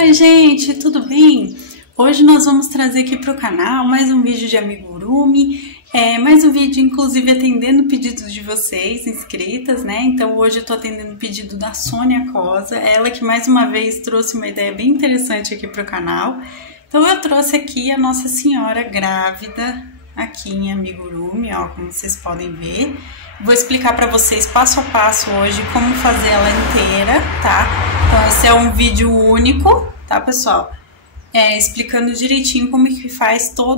Oi, gente, tudo bem? Hoje nós vamos trazer aqui para o canal mais um vídeo de amigurumi, mais um vídeo inclusive atendendo pedidos de vocês, inscritas, né? Então hoje eu tô atendendo o pedido da Sônia Cosa, ela que mais uma vez trouxe uma ideia bem interessante aqui para o canal. Então eu trouxe aqui a Nossa Senhora grávida aqui em amigurumi, ó, como vocês podem ver. Vou explicar para vocês passo a passo hoje como fazer ela inteira, tá? Então esse é um vídeo único, tá, pessoal? Explicando direitinho como é que faz todo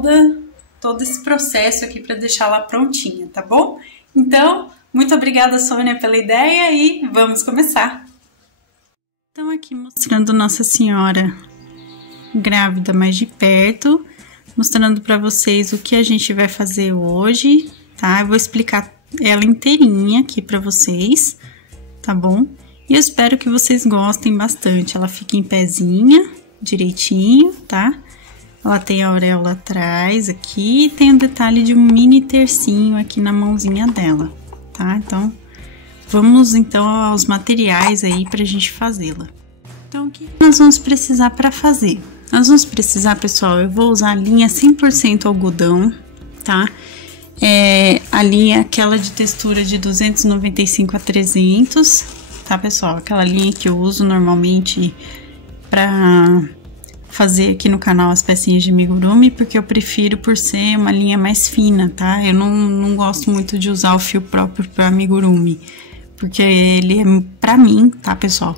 esse processo aqui para deixar ela prontinha, tá bom? Então, muito obrigada, Sônia, pela ideia e vamos começar. Então aqui mostrando Nossa Senhora grávida mais de perto, mostrando para vocês o que a gente vai fazer hoje, tá? Eu vou explicar ela inteirinha aqui para vocês, tá bom? E eu espero que vocês gostem bastante. Ela fica em pezinha, direitinho, tá? Ela tem a auréola atrás aqui e tem o detalhe de um mini tercinho aqui na mãozinha dela, tá? Então, vamos então aos materiais aí pra gente fazê-la. Então, o que nós vamos precisar para fazer? Nós vamos precisar, pessoal, eu vou usar a linha 100% algodão, tá? A linha aquela de textura de 295 a 300, tá, pessoal? Aquela linha que eu uso normalmente pra fazer aqui no canal as pecinhas de amigurumi, porque eu prefiro por ser uma linha mais fina, tá? Eu não gosto muito de usar o fio próprio para amigurumi, porque ele é, pra mim, tá, pessoal?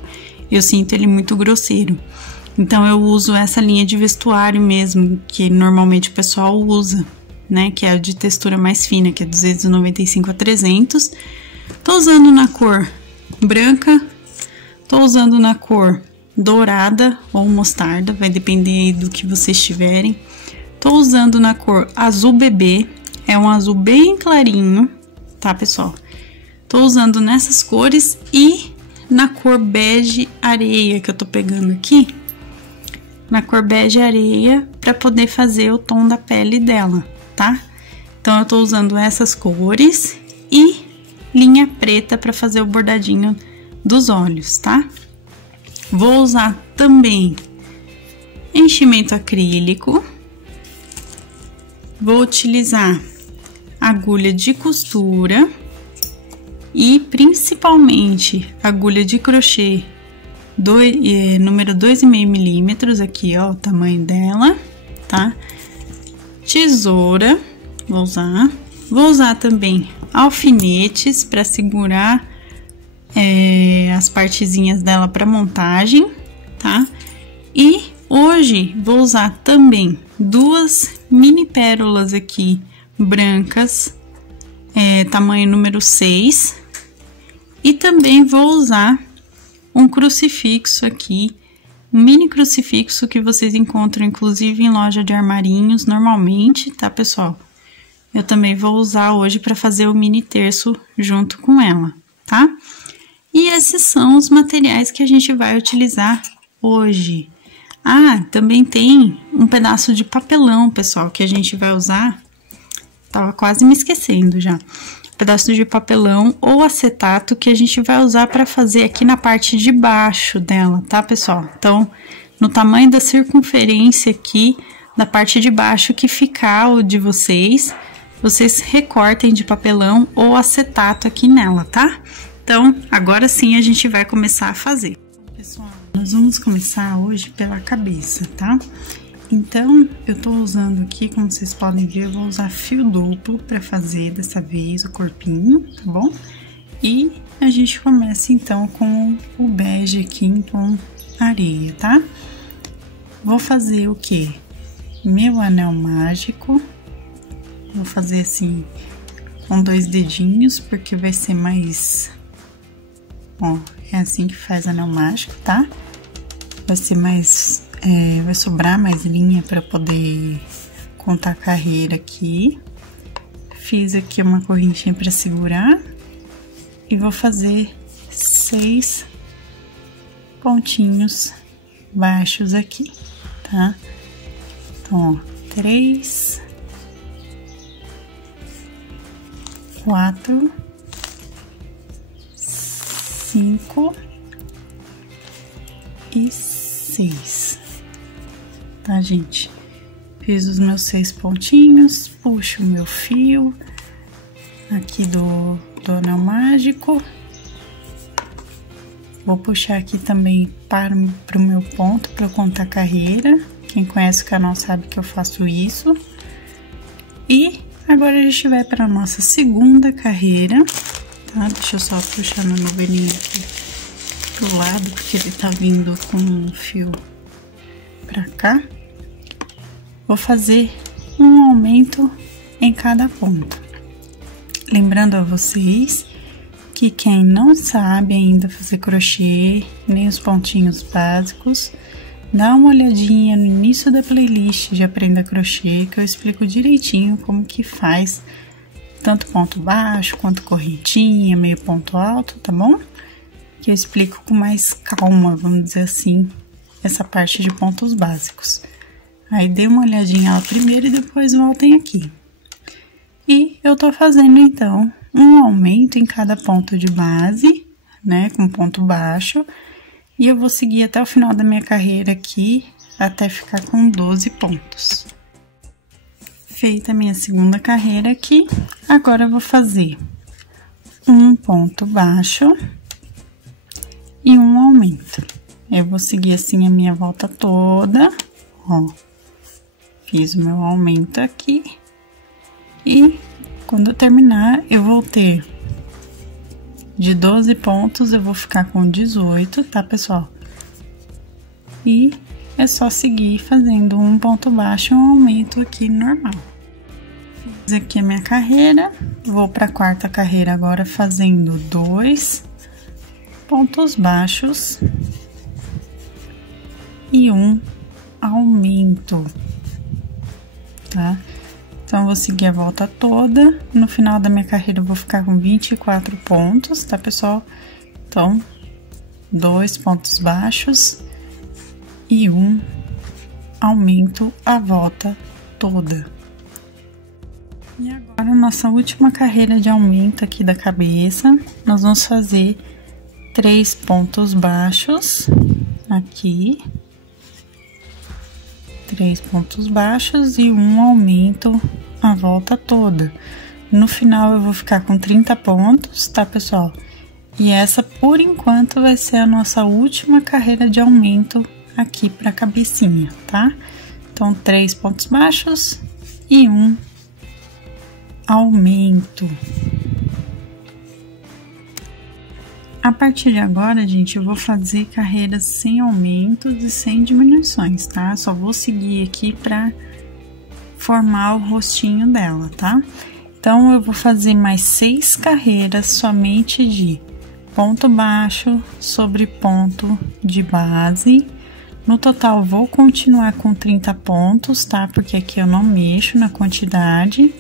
Eu sinto ele muito grosseiro. Então eu uso essa linha de vestuário mesmo, que normalmente o pessoal usa, né? Que é a de textura mais fina, que é 295 a 300. Tô usando na cor branca, tô usando na cor dourada ou mostarda, vai depender do que vocês tiverem. Tô usando na cor azul bebê, é um azul bem clarinho, tá, pessoal? Tô usando nessas cores e na cor bege areia, que eu tô pegando aqui, na cor bege areia, pra poder fazer o tom da pele dela, tá? Então eu tô usando essas cores e linha preta pra fazer o bordadinho dos olhos, tá? Vou usar também enchimento acrílico. Vou utilizar agulha de costura e principalmente agulha de crochê número 2,5 milímetros, aqui ó, o tamanho dela, tá? Tesoura, vou usar também alfinetes para segurar as partezinhas dela para montagem, tá? E hoje vou usar também duas mini pérolas aqui brancas, tamanho número 6, e também vou usar um crucifixo aqui, um mini crucifixo que vocês encontram inclusive em loja de armarinhos normalmente, tá, pessoal? Eu também vou usar hoje para fazer o mini terço junto com ela, tá? E esses são os materiais que a gente vai utilizar hoje. Ah, também tem um pedaço de papelão, pessoal, que a gente vai usar. Tava quase me esquecendo já. Pedaço de papelão ou acetato que a gente vai usar para fazer aqui na parte de baixo dela, tá, pessoal? Então, no tamanho da circunferência aqui, da parte de baixo que ficar o de vocês recortem de papelão ou acetato aqui nela, tá? Então, agora sim a gente vai começar a fazer. Pessoal, nós vamos começar hoje pela cabeça, tá? Então, eu tô usando aqui, como vocês podem ver, eu vou usar fio duplo pra fazer dessa vez o corpinho, tá bom? E a gente começa então com o bege aqui em tom areia, tá? Vou fazer o quê? Meu anel mágico. Vou fazer assim, com 2 dedinhos, porque vai ser mais... Ó, é assim que faz anel mágico, tá? Vai ser mais... vai sobrar mais linha para poder contar a carreira aqui. Fiz aqui uma correntinha para segurar. E vou fazer 6 pontinhos baixos aqui, tá? Então, ó, 3, 4, 5 e 6. tá, gente? Fiz os meus 6 pontinhos, puxo o meu fio aqui do anel mágico. Vou puxar aqui também para o meu ponto, para eu contar a carreira. Quem conhece o canal sabe que eu faço isso. E agora a gente vai para a nossa segunda carreira, tá? Deixa eu só puxar meu novelinho aqui pro lado, porque ele tá vindo com um fio pra cá. Vou fazer um aumento em cada ponto. Lembrando a vocês que quem não sabe ainda fazer crochê, nem os pontinhos básicos, dá uma olhadinha no início da playlist de Aprenda Crochê, que eu explico direitinho como que faz tanto ponto baixo, quanto correntinha, meio ponto alto, tá bom? Que eu explico com mais calma, vamos dizer assim, essa parte de pontos básicos. Aí dê uma olhadinha lá primeiro e depois voltem aqui. E eu tô fazendo então um aumento em cada ponto de base, né, com ponto baixo, e eu vou seguir até o final da minha carreira aqui, até ficar com 12 pontos. Feita a minha segunda carreira aqui, agora eu vou fazer um ponto baixo e um aumento. Eu vou seguir assim a minha volta toda, ó. Fiz o meu aumento aqui e quando eu terminar, eu vou ter de 12 pontos, eu vou ficar com 18, tá, pessoal? E é só seguir fazendo um ponto baixo e um aumento aqui normal. Fiz aqui a minha carreira, vou para a quarta carreira agora fazendo 2 pontos baixos e um aumento, tá? Então, eu vou seguir a volta toda. No final da minha carreira, eu vou ficar com 24 pontos, tá, pessoal? Então, 2 pontos baixos e um aumento a volta toda. E agora, nossa última carreira de aumento aqui da cabeça, nós vamos fazer 3 pontos baixos aqui. 3 pontos baixos e um aumento a volta toda. No final eu vou ficar com 30 pontos, tá, pessoal? E essa, por enquanto, vai ser a nossa última carreira de aumento aqui pra cabecinha, tá? Então, 3 pontos baixos e um aumento. A partir de agora, gente, eu vou fazer carreiras sem aumentos e sem diminuições, tá? Só vou seguir aqui pra formar o rostinho dela, tá? Então, eu vou fazer mais 6 carreiras somente de ponto baixo sobre ponto de base. No total, vou continuar com 30 pontos, tá? Porque aqui eu não mexo na quantidade.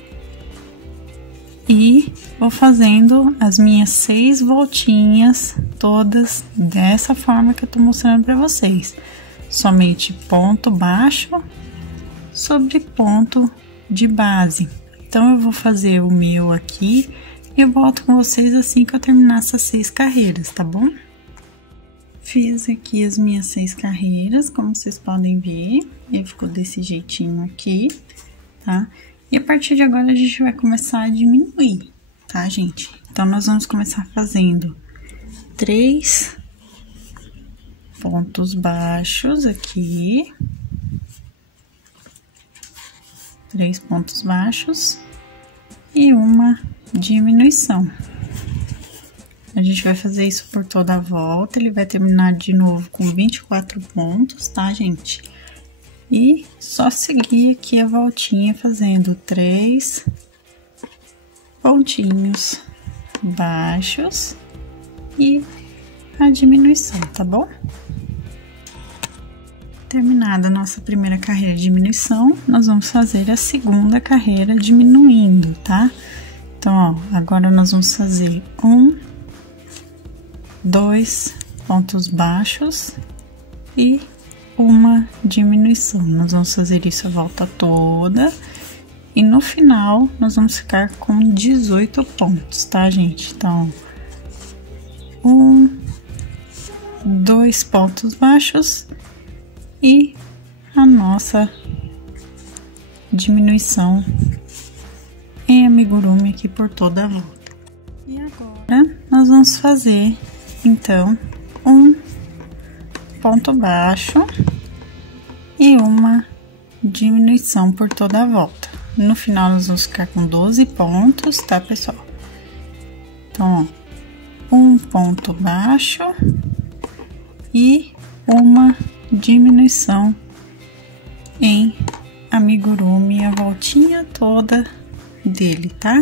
E vou fazendo as minhas 6 voltinhas, todas dessa forma que eu tô mostrando pra vocês. Somente ponto baixo sobre ponto de base. Então, eu vou fazer o meu aqui e eu volto com vocês assim que eu terminar essas 6 carreiras, tá bom? Fiz aqui as minhas 6 carreiras, como vocês podem ver, ele ficou desse jeitinho aqui, tá? E a partir de agora, a gente vai começar a diminuir, tá, gente? Então, nós vamos começar fazendo 3 pontos baixos aqui. 3 pontos baixos e uma diminuição. A gente vai fazer isso por toda a volta, ele vai terminar de novo com 24 pontos, tá, gente? E só seguir aqui a voltinha fazendo 3 pontinhos baixos e a diminuição, tá bom? Terminada a nossa primeira carreira de diminuição, nós vamos fazer a segunda carreira diminuindo, tá? Então, ó, agora nós vamos fazer 2 pontos baixos e uma diminuição. Nós vamos fazer isso a volta toda e no final nós vamos ficar com 18 pontos, tá, gente? Então, 2 pontos baixos e a nossa diminuição em amigurumi aqui por toda a volta. E agora, nós vamos fazer, então, um ponto baixo e uma diminuição por toda a volta. No final, nós vamos ficar com 12 pontos, tá, pessoal? Então, ó, um ponto baixo e uma diminuição em amigurumi, a voltinha toda dele, tá?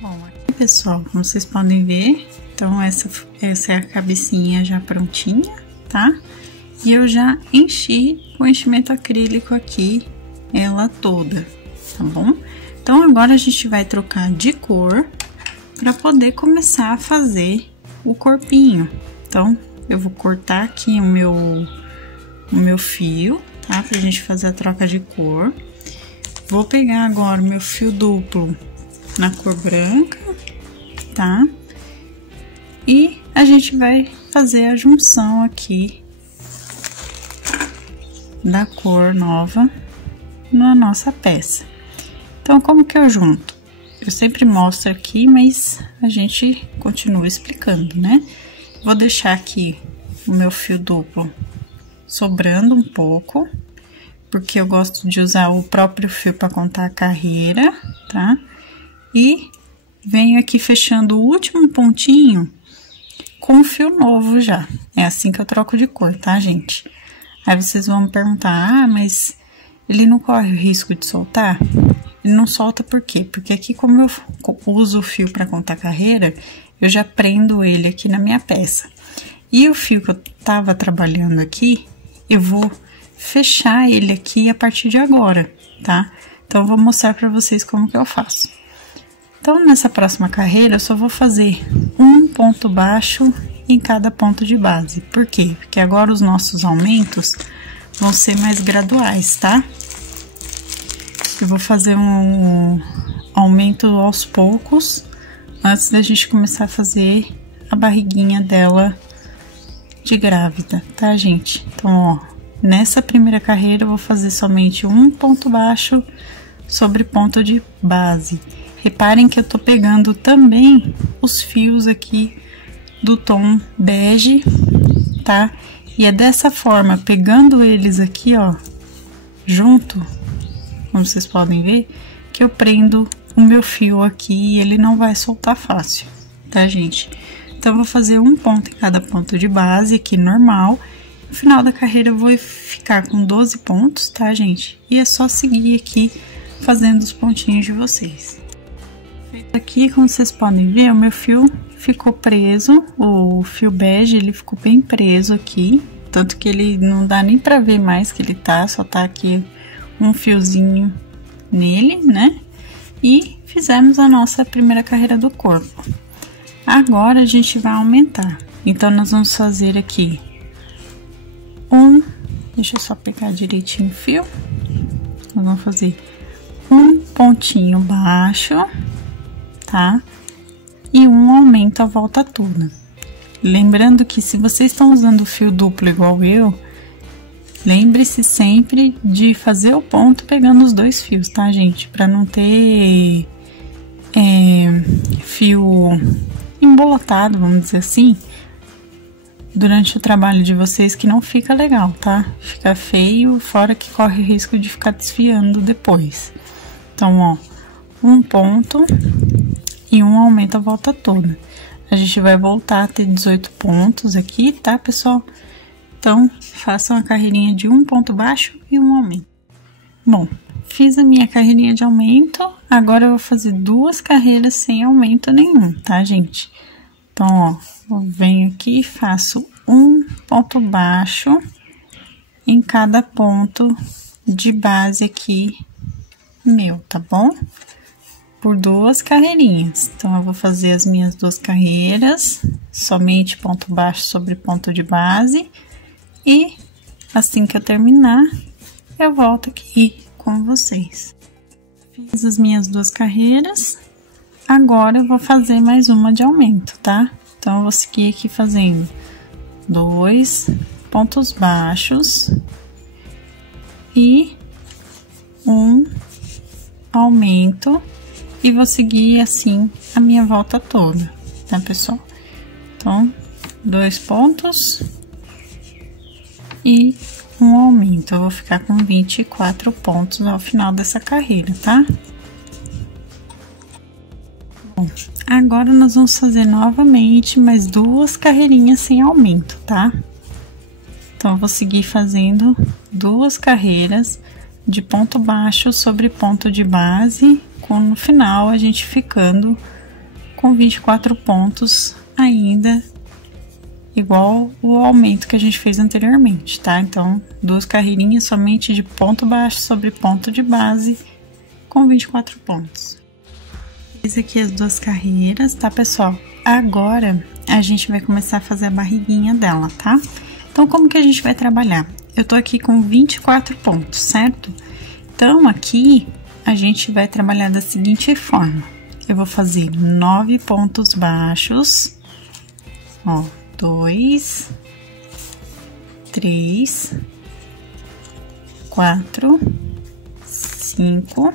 Bom, aqui, pessoal, como vocês podem ver, então essa é a cabecinha já prontinha, tá? E eu já enchi com enchimento acrílico aqui ela toda, tá bom? Então agora a gente vai trocar de cor para poder começar a fazer o corpinho. Então eu vou cortar aqui o meu fio, tá? Pra gente fazer a troca de cor. Vou pegar agora o meu fio duplo na cor branca, tá? E a gente vai fazer a junção aqui da cor nova na nossa peça. Então, como que eu junto? Eu sempre mostro aqui, mas a gente continua explicando, né? Vou deixar aqui o meu fio duplo sobrando um pouco, porque eu gosto de usar o próprio fio para contar a carreira, tá? E venho aqui fechando o último pontinho com o fio novo já. É assim que eu troco de cor, tá, gente? Aí vocês vão me perguntar, ah, mas ele não corre o risco de soltar? Ele não solta por quê? Porque aqui, como eu uso o fio para contar carreira, eu já prendo ele aqui na minha peça. E o fio que eu tava trabalhando aqui, eu vou fechar ele aqui a partir de agora, tá? Então, eu vou mostrar para vocês como que eu faço. Então, nessa próxima carreira, eu só vou fazer um ponto baixo em cada ponto de base. Por quê? Porque agora os nossos aumentos vão ser mais graduais, tá? Eu vou fazer um aumento aos poucos, antes da gente começar a fazer a barriguinha dela de grávida, tá, gente? Então, ó, nessa primeira carreira eu vou fazer somente um ponto baixo sobre ponto de base. Reparem que eu tô pegando também os fios aqui do tom bege, tá? E é dessa forma, pegando eles aqui, ó, junto, como vocês podem ver, que eu prendo o meu fio aqui e ele não vai soltar fácil, tá, gente? Então, eu vou fazer um ponto em cada ponto de base aqui, normal. No final da carreira, eu vou ficar com 12 pontos, tá, gente? E é só seguir aqui, fazendo os pontinhos de vocês. Feito aqui, como vocês podem ver, o meu fio ficou preso, o fio bege, ele ficou bem preso aqui, tanto que ele não dá nem pra ver mais que ele tá, só tá aqui um fiozinho nele, né? E fizemos a nossa primeira carreira do corpo. Agora, a gente vai aumentar. Então, nós vamos fazer aqui deixa eu só pegar direitinho o fio. Nós vamos fazer um pontinho baixo, tá? E um aumento a volta toda. Lembrando que se vocês estão usando o fio duplo igual eu, lembre-se sempre de fazer o ponto pegando os dois fios, tá, gente? Pra não ter fio embolotado, vamos dizer assim, durante o trabalho de vocês, que não fica legal, tá? Fica feio, fora que corre o risco de ficar desfiando depois. Então, ó, um ponto e um aumento a volta toda. A gente vai voltar a ter 18 pontos aqui, tá, pessoal? Então, façam a carreirinha de um ponto baixo e um aumento. Bom, fiz a minha carreirinha de aumento, agora eu vou fazer duas carreiras sem aumento nenhum, tá, gente? Então, ó, eu venho aqui e faço um ponto baixo em cada ponto de base aqui meu, tá bom? Por duas carreirinhas. Então, eu vou fazer as minhas duas carreiras, somente ponto baixo sobre ponto de base, e assim que eu terminar, eu volto aqui com vocês. Fiz as minhas duas carreiras, agora eu vou fazer mais uma de aumento, tá? Então, eu vou seguir aqui fazendo dois pontos baixos e um aumento, e vou seguir assim a minha volta toda, tá, pessoal? Então, 2 pontos e um aumento. Eu vou ficar com 24 pontos ao final dessa carreira, tá? Bom, agora nós vamos fazer novamente mais 2 carreirinhas sem aumento, tá? Então, eu vou seguir fazendo 2 carreiras de ponto baixo sobre ponto de base, com no final a gente ficando com 24 pontos ainda, igual o aumento que a gente fez anteriormente, tá? Então, 2 carreirinhas somente de ponto baixo sobre ponto de base, com 24 pontos. Fiz aqui as 2 carreiras, tá, pessoal? Agora, a gente vai começar a fazer a barriguinha dela, tá? Então, como que a gente vai trabalhar? Eu tô aqui com 24 pontos, certo? Então, aqui, a gente vai trabalhar da seguinte forma. Eu vou fazer 9 pontos baixos, ó, 2, 3, 4, 5,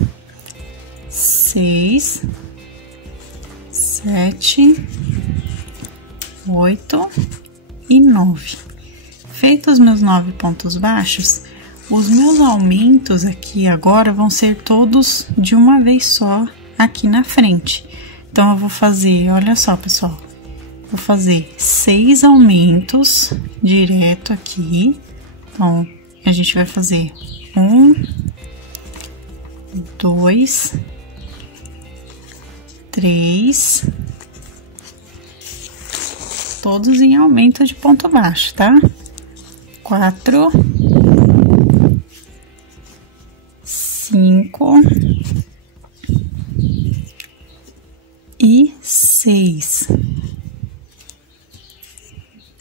6, 7, 8 e 9. Feitos os meus 9 pontos baixos, os meus aumentos aqui agora vão ser todos de uma vez só aqui na frente. Então, eu vou fazer, olha só, pessoal, vou fazer 6 aumentos direto aqui. Então, a gente vai fazer 1, 2, 3, todos em aumento de ponto baixo, tá? 4, 5 e 6.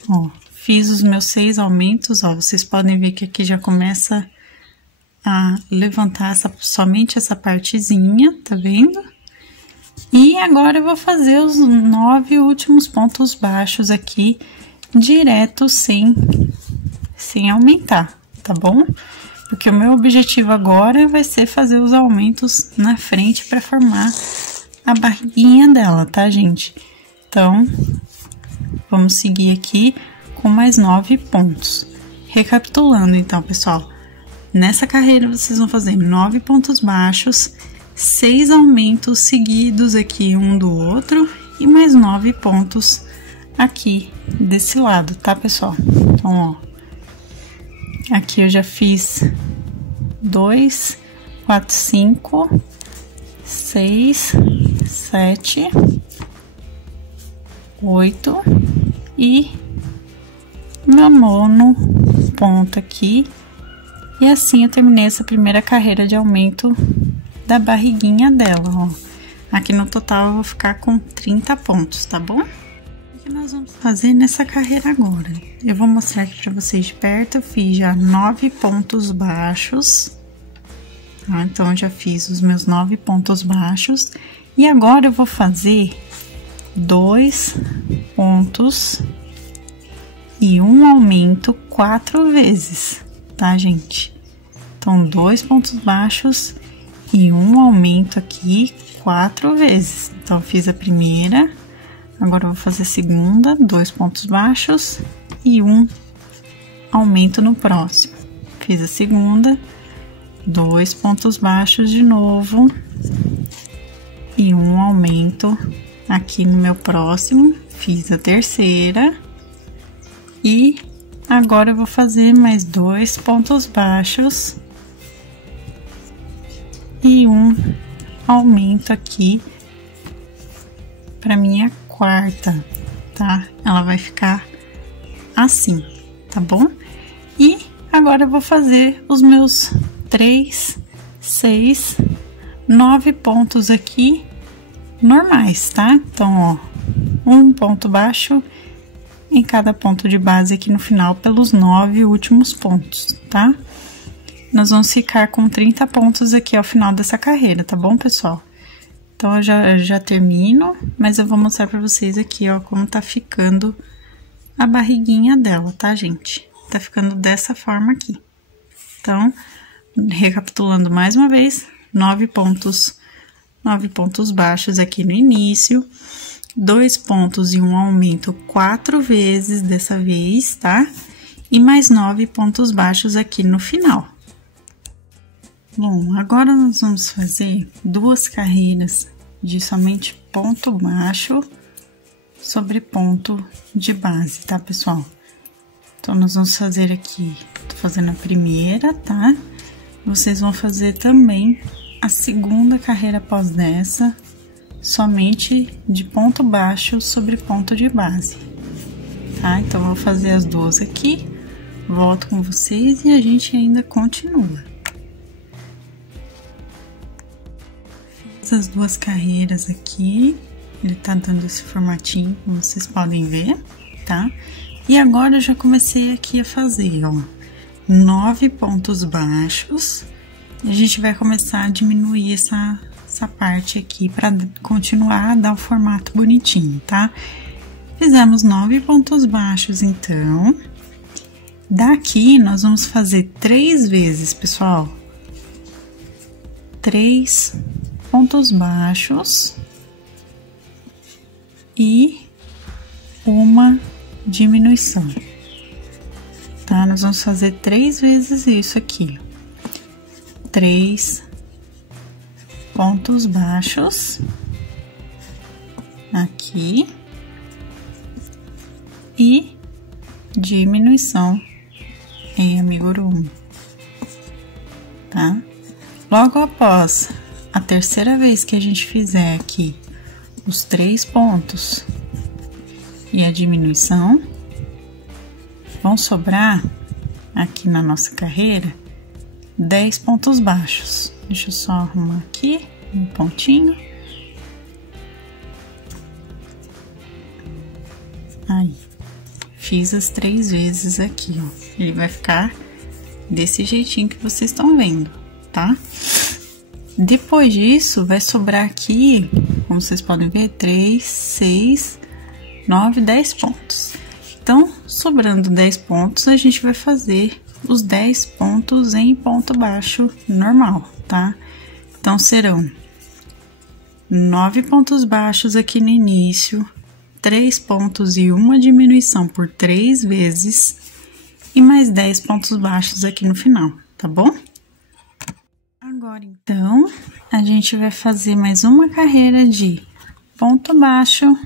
Ó, fiz os meus 6 aumentos, ó, vocês podem ver que aqui já começa a levantar somente essa partezinha, tá vendo? E agora eu vou fazer os 9 últimos pontos baixos aqui, direto, sem aumentar, tá bom? Porque o meu objetivo agora vai ser fazer os aumentos na frente para formar a barriguinha dela, tá, gente? Então, vamos seguir aqui com mais 9 pontos. Recapitulando, então, pessoal, nessa carreira vocês vão fazer 9 pontos baixos, 6 aumentos seguidos aqui um do outro e mais 9 pontos aqui desse lado, tá, pessoal? Então, ó, aqui eu já fiz 2, 4, 5, 6, 7, 8 e meu 9º ponto aqui. E assim eu terminei essa primeira carreira de aumento da barriguinha dela, ó. Aqui no total eu vou ficar com 30 pontos, tá bom? O que nós vamos fazer nessa carreira agora? Eu vou mostrar aqui pra vocês de perto. Eu fiz já 9 pontos baixos, tá? Então, eu já fiz os meus 9 pontos baixos. E agora eu vou fazer 2 pontos e um aumento 4 vezes, tá, gente? Então, 2 pontos baixos e um aumento aqui 4 vezes. Então, eu fiz a primeira, agora eu vou fazer a segunda, 2 pontos baixos e um aumento no próximo. Fiz a segunda, 2 pontos baixos de novo e um aumento aqui no meu próximo. Fiz a terceira e agora eu vou fazer mais 2 pontos baixos e um aumento aqui para minha quarta, tá? Ela vai ficar assim, tá bom? E agora eu vou fazer os meus 3, 6, 9 pontos aqui normais, tá? Então, ó, um ponto baixo em cada ponto de base aqui no final pelos 9 últimos pontos, tá? Nós vamos ficar com 30 pontos aqui ao final dessa carreira, tá bom, pessoal? Então, eu já termino, mas eu vou mostrar pra vocês aqui, ó, como tá ficando a barriguinha dela, tá, gente? Tá ficando dessa forma aqui. Então, recapitulando mais uma vez, 9 pontos baixos aqui no início, 2 pontos e um aumento 4 vezes dessa vez, tá? E mais 9 pontos baixos aqui no final. Bom, agora nós vamos fazer 2 carreiras de somente ponto baixo sobre ponto de base, tá, pessoal? Então, nós vamos fazer aqui, tô fazendo a primeira, tá? Vocês vão fazer também a segunda carreira após dessa, somente de ponto baixo sobre ponto de base, tá? Então, eu vou fazer as duas aqui, volto com vocês e a gente ainda continua. Fiz as 2 carreiras aqui, ele tá dando esse formatinho, como vocês podem ver, tá? E agora eu já comecei aqui a fazer, ó, 9 pontos baixos, e a gente vai começar a diminuir essa parte aqui para continuar a dar o formato bonitinho, tá? Fizemos 9 pontos baixos, então, daqui nós vamos fazer 3 vezes, pessoal, 3 pontos baixos e uma diminuição, tá? Nós vamos fazer 3 vezes isso aqui, 3 pontos baixos aqui e diminuição em amigurumi, tá? Logo após a terceira vez que a gente fizer aqui os 3 pontos e a diminuição, vão sobrar aqui na nossa carreira 10 pontos baixos. Deixa eu só arrumar aqui um pontinho. Aí, fiz as 3 vezes aqui, ó. Ele vai ficar desse jeitinho que vocês estão vendo, tá? Depois disso, vai sobrar aqui, como vocês podem ver, 3, 6, 9, 10 pontos. Então, sobrando 10 pontos, a gente vai fazer os 10 pontos em ponto baixo normal, tá? Então, serão 9 pontos baixos aqui no início, 3 pontos e uma diminuição por 3 vezes, e mais 10 pontos baixos aqui no final, tá bom? Agora, então, a gente vai fazer mais uma carreira de ponto baixo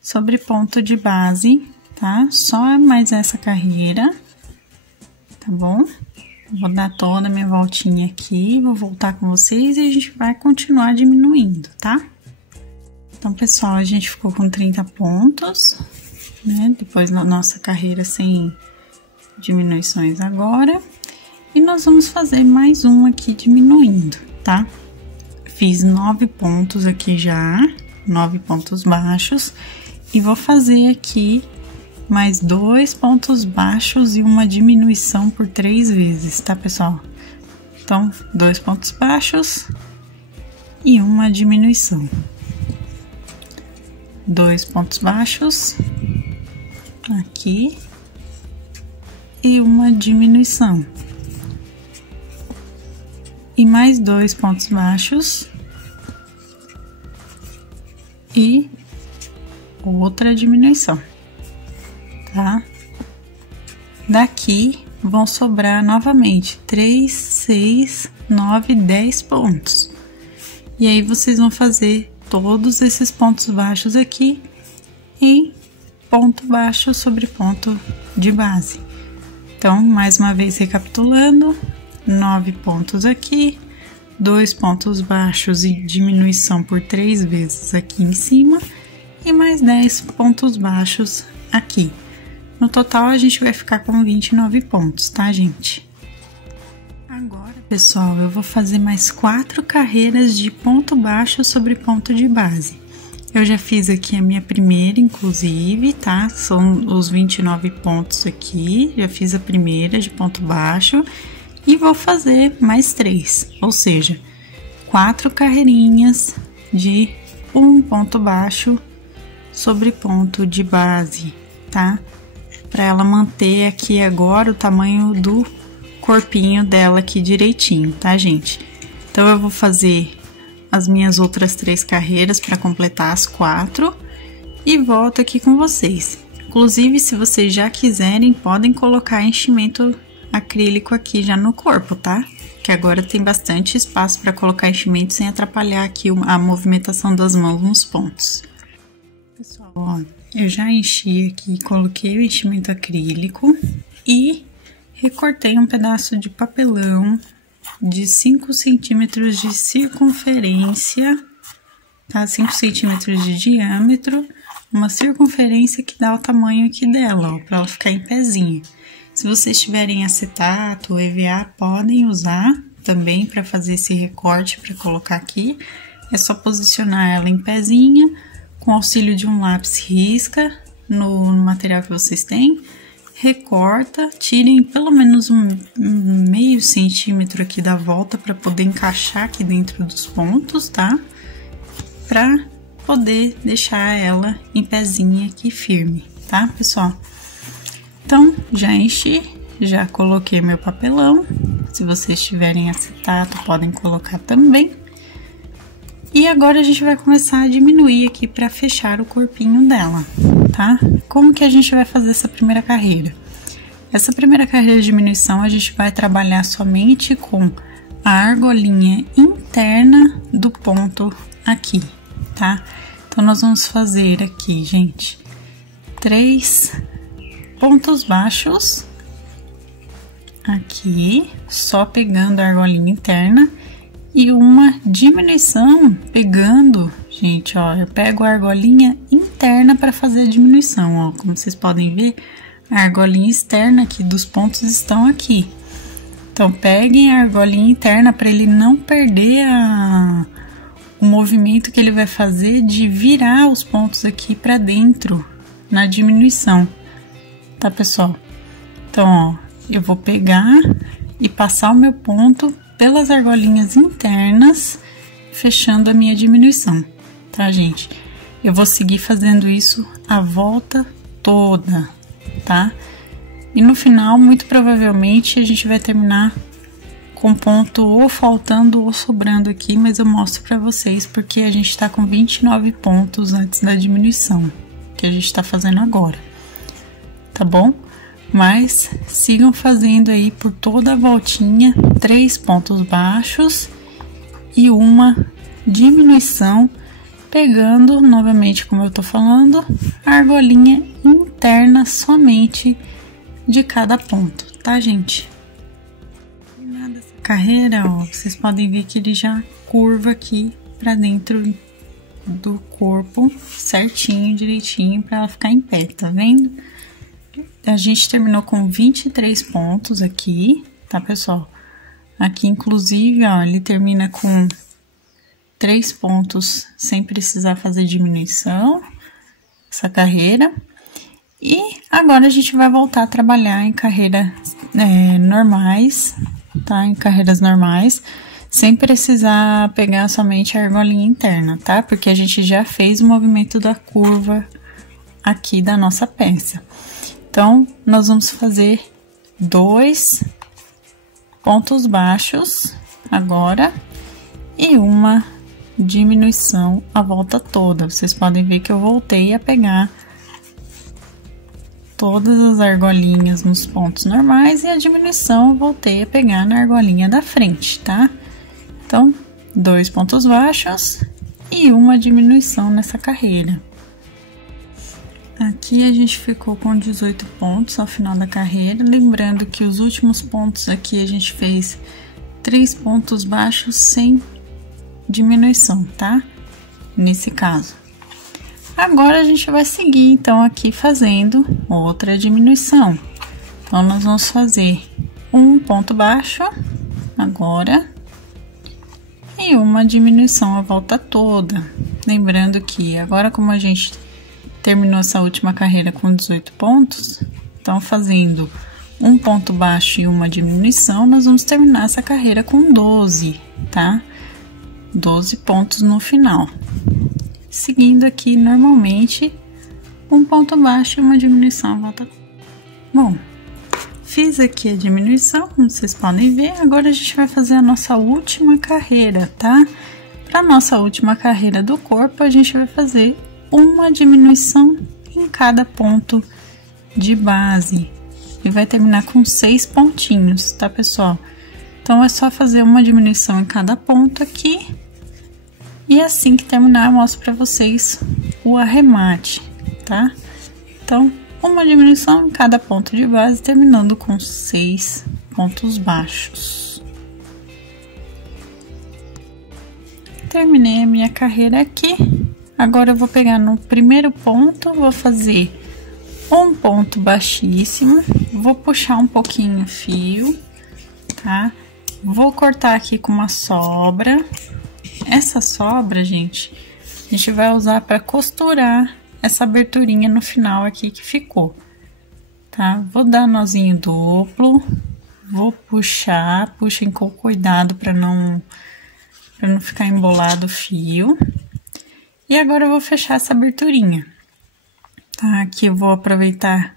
sobre ponto de base, tá? Só mais essa carreira, tá bom? Vou dar toda a minha voltinha aqui, vou voltar com vocês e a gente vai continuar diminuindo, tá? Então, pessoal, a gente ficou com 30 pontos, né? Depois da nossa carreira sem diminuições agora. E nós vamos fazer mais um aqui diminuindo, tá? Fiz 9 pontos aqui já, 9 pontos baixos. E vou fazer aqui mais 2 pontos baixos e uma diminuição por 3 vezes, tá, pessoal? Então, 2 pontos baixos e uma diminuição. 2 pontos baixos aqui e uma diminuição. E mais 2 pontos baixos e outra diminuição, tá? Daqui vão sobrar novamente 3, 6, 9, 10 pontos. E aí, vocês vão fazer todos esses pontos baixos aqui em ponto baixo sobre ponto de base. Então, mais uma vez recapitulando, 9 pontos aqui, 2 pontos baixos e diminuição por 3 vezes aqui em cima, e mais 10 pontos baixos aqui. No total, a gente vai ficar com 29 pontos, tá, gente? Agora, pessoal, eu vou fazer mais 4 carreiras de ponto baixo sobre ponto de base. Eu já fiz aqui a minha primeira, inclusive, tá? São os 29 pontos aqui, já fiz a primeira de ponto baixo e vou fazer mais 3, ou seja, 4 carreirinhas de um ponto baixo sobre ponto de base, tá? Para ela manter aqui agora o tamanho do corpinho dela aqui direitinho, tá, gente? Então, eu vou fazer as minhas outras 3 carreiras para completar as 4 e volto aqui com vocês. Inclusive, se vocês já quiserem, podem colocar enchimento acrílico aqui já no corpo, tá? Que agora tem bastante espaço para colocar enchimento sem atrapalhar aqui a movimentação das mãos nos pontos. Pessoal, ó, eu já enchi aqui, coloquei o enchimento acrílico e recortei um pedaço de papelão de 5 centímetros de circunferência, tá? 5 centímetros de diâmetro, uma circunferência que dá o tamanho aqui dela, ó, pra ela ficar em pezinho. Se vocês tiverem acetato ou EVA, podem usar também para fazer esse recorte para colocar aqui. É só posicionar ela em pezinha, com auxílio de um lápis risca no material que vocês têm. Recorta, tirem pelo menos um meio centímetro aqui da volta para poder encaixar aqui dentro dos pontos, tá? Para poder deixar ela em pezinha aqui firme, tá, pessoal? Então, já enchi, já coloquei meu papelão. Se vocês tiverem acetato, podem colocar também. E agora a gente vai começar a diminuir aqui para fechar o corpinho dela, tá? Como que a gente vai fazer essa primeira carreira? Essa primeira carreira de diminuição a gente vai trabalhar somente com a argolinha interna do ponto aqui, tá? Então, nós vamos fazer aqui, gente, 3 pontos baixos aqui, só pegando a argolinha interna, e uma diminuição pegando, gente, ó, eu pego a argolinha interna para fazer a diminuição, ó, como vocês podem ver, a argolinha externa aqui dos pontos estão aqui. Então, peguem a argolinha interna para ele não perder o movimento que ele vai fazer de virar os pontos aqui para dentro na diminuição, tá, pessoal? Então, ó, eu vou pegar e passar o meu ponto pelas argolinhas internas, fechando a minha diminuição, tá, gente? Eu vou seguir fazendo isso a volta toda, tá? E no final, muito provavelmente, a gente vai terminar com ponto ou faltando ou sobrando aqui, mas eu mostro pra vocês porque a gente tá com 29 pontos antes da diminuição que a gente tá fazendo agora, tá bom? Mas sigam fazendo aí por toda a voltinha 3 pontos baixos e uma diminuição, pegando novamente, como eu tô falando, a argolinha interna somente de cada ponto, tá, gente? Essa carreira, ó, vocês podem ver que ele já curva aqui pra dentro do corpo certinho, direitinho, pra ela ficar em pé, tá vendo? A gente terminou com 23 pontos aqui, tá, pessoal? Aqui, inclusive, ó, ele termina com 3 pontos sem precisar fazer diminuição, essa carreira. E agora a gente vai voltar a trabalhar em carreiras normais, tá? Em carreiras normais, sem precisar pegar somente a argolinha interna, tá? Porque a gente já fez o movimento da curva aqui da nossa peça. Então, nós vamos fazer 2 pontos baixos agora e uma diminuição a volta toda. Vocês podem ver que eu voltei a pegar todas as argolinhas nos pontos normais e a diminuição eu voltei a pegar na argolinha da frente, tá? Então, 2 pontos baixos e uma diminuição nessa carreira. Aqui a gente ficou com 18 pontos ao final da carreira, lembrando que os últimos pontos aqui a gente fez 3 pontos baixos sem diminuição, tá? Nesse caso. Agora a gente vai seguir então aqui fazendo outra diminuição. Então, nós vamos fazer um ponto baixo agora e uma diminuição a volta toda. Lembrando que agora, como a gente terminou essa última carreira com 18 pontos, então fazendo um ponto baixo e uma diminuição, nós vamos terminar essa carreira com 12, tá? 12 pontos no final. Seguindo aqui normalmente, um ponto baixo e uma diminuição à volta. Bom, Fiz aqui a diminuição, como vocês podem ver. Agora a gente vai fazer a nossa última carreira, tá? Para nossa última carreira do corpo, a gente vai fazer uma diminuição em cada ponto de base. E vai terminar com 6 pontinhos, tá, pessoal? Então, é só fazer uma diminuição em cada ponto aqui. E assim que terminar, eu mostro pra vocês o arremate, tá? Então, uma diminuição em cada ponto de base, terminando com 6 pontos baixos. Terminei a minha carreira aqui. Agora, eu vou pegar no primeiro ponto, vou fazer um ponto baixíssimo, vou puxar um pouquinho o fio, tá? Vou cortar aqui com uma sobra. Essa sobra, gente, a gente vai usar para costurar essa aberturinha no final aqui que ficou, tá? Vou dar nozinho duplo, vou puxar, puxem com cuidado para não ficar embolado o fio. E agora eu vou fechar essa aberturinha, tá? Aqui eu vou aproveitar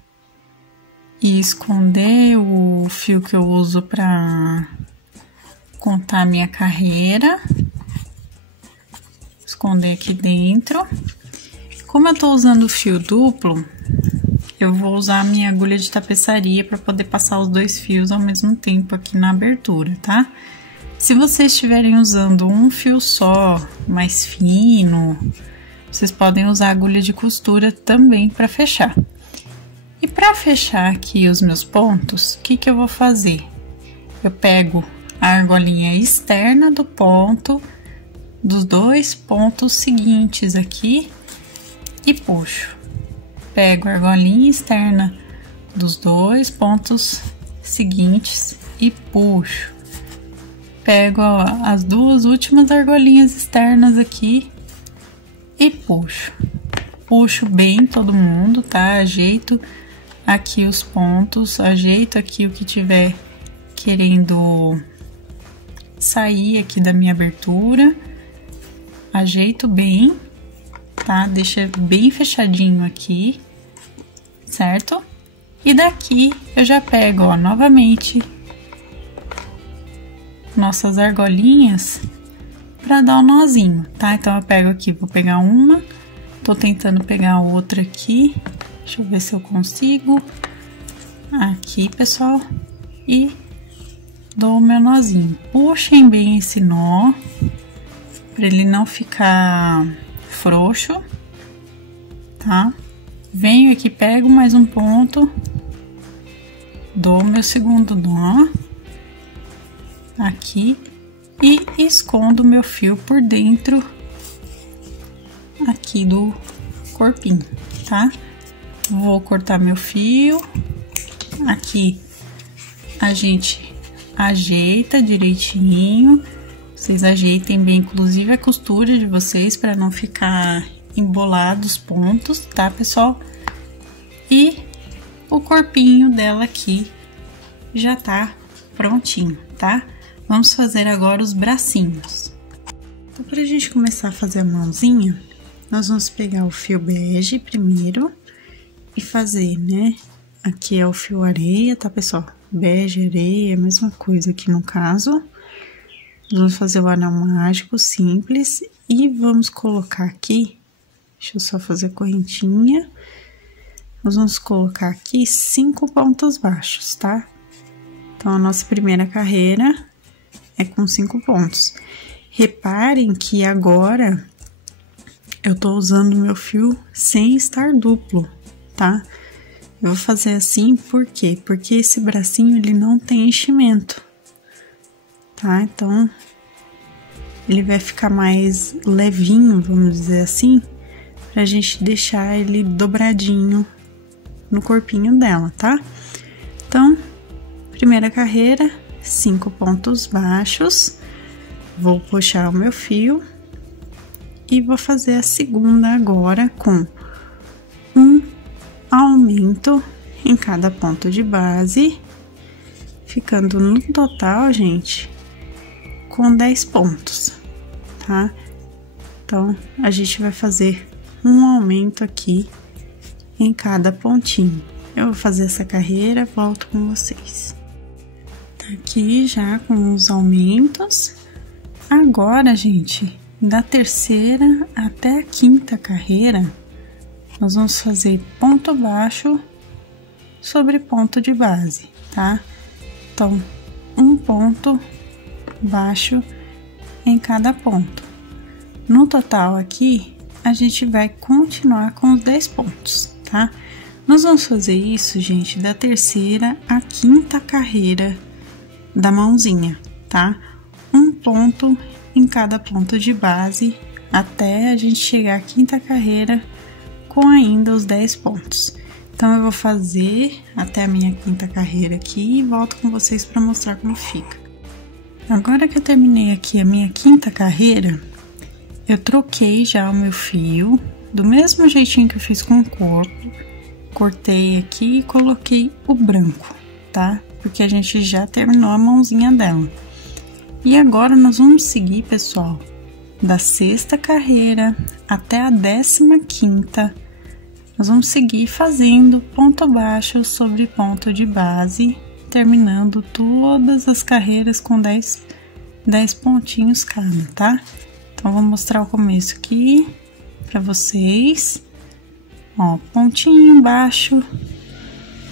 e esconder o fio que eu uso para contar a minha carreira. Esconder aqui dentro. Como eu tô usando fio duplo, eu vou usar a minha agulha de tapeçaria para poder passar os 2 fios ao mesmo tempo aqui na abertura, tá? Se vocês estiverem usando um fio só, mais fino, vocês podem usar agulha de costura também para fechar. E para fechar aqui os meus pontos, o que eu vou fazer? Eu pego a argolinha externa do ponto, dos 2 pontos seguintes aqui e puxo. Pego a argolinha externa dos 2 pontos seguintes e puxo. Pego as 2 últimas argolinhas externas aqui e puxo. Puxo bem todo mundo, tá? Ajeito aqui os pontos, ajeito aqui o que tiver querendo sair aqui da minha abertura, ajeito bem, tá? Deixa bem fechadinho aqui, certo? E daqui eu já pego, ó, novamente nossas argolinhas para dar um nozinho, tá? Então eu pego aqui, vou pegar uma, tô tentando pegar outra aqui, deixa eu ver se eu consigo, aqui, pessoal, e dou o meu nozinho. Puxem bem esse nó, para ele não ficar frouxo, tá? Venho aqui, pego mais um ponto, dou meu segundo nó, aqui, e escondo meu fio por dentro aqui do corpinho, tá? Vou cortar meu fio, aqui a gente ajeita direitinho, vocês ajeitem bem, inclusive a costura de vocês, para não ficar embolado os pontos, tá, pessoal? E o corpinho dela aqui já tá prontinho, tá? Vamos fazer agora os bracinhos. Então, pra gente começar a fazer a mãozinha, nós vamos pegar o fio bege primeiro e fazer, né? Aqui é o fio areia, tá, pessoal? Bege, areia, a mesma coisa aqui no caso. Nós vamos fazer o anel mágico simples e vamos colocar aqui, deixa eu só fazer a correntinha. Nós vamos colocar aqui 5 pontos baixos, tá? Então, a nossa primeira carreira é com 5 pontos. Reparem que agora eu tô usando o meu fio sem estar duplo, tá? Eu vou fazer assim, por quê? Porque esse bracinho, ele não tem enchimento, tá? Então, ele vai ficar mais levinho, vamos dizer assim, pra gente deixar ele dobradinho no corpinho dela, tá? Então, primeira carreira, 5 pontos baixos, vou puxar o meu fio e vou fazer a segunda agora com um aumento em cada ponto de base, ficando no total, gente, com 10 pontos, tá? Então, a gente vai fazer um aumento aqui em cada pontinho, Eu vou fazer essa carreira, volto com vocês. Tá aqui já com os aumentos. Agora, gente, da terceira até a quinta carreira, nós vamos fazer ponto baixo sobre ponto de base, tá? Então, um ponto baixo em cada ponto. No total aqui, a gente vai continuar com os 10 pontos, tá? Nós vamos fazer isso, gente, da terceira à quinta carreira da mãozinha, tá? Um ponto em cada ponto de base, até a gente chegar à quinta carreira com ainda os 10 pontos. Então, eu vou fazer até a minha quinta carreira aqui e volto com vocês para mostrar como fica. Agora que eu terminei aqui a minha quinta carreira, eu troquei já o meu fio, do mesmo jeitinho que eu fiz com o corpo, cortei aqui e coloquei o branco, tá? Porque a gente já terminou a mãozinha dela. E agora nós vamos seguir, pessoal, da sexta carreira até a 15ª. Nós vamos seguir fazendo ponto baixo sobre ponto de base, terminando todas as carreiras com 10 pontinhos cada, tá? Então, vou mostrar o começo aqui pra vocês. Ó, pontinho baixo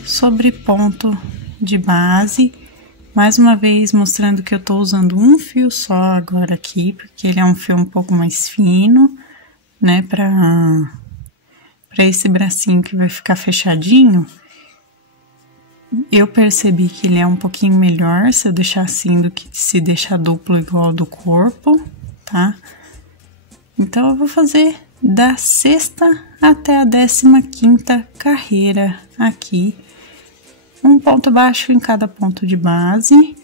sobre ponto de base. Mais uma vez mostrando que eu tô usando um fio só agora aqui, porque ele é um fio um pouco mais fino, né, pra esse bracinho que vai ficar fechadinho. Eu percebi que ele é um pouquinho melhor se eu deixar assim do que se deixar duplo igual ao do corpo, tá? Então, eu vou fazer da sexta até a 15ª carreira aqui. Um ponto baixo em cada ponto de base.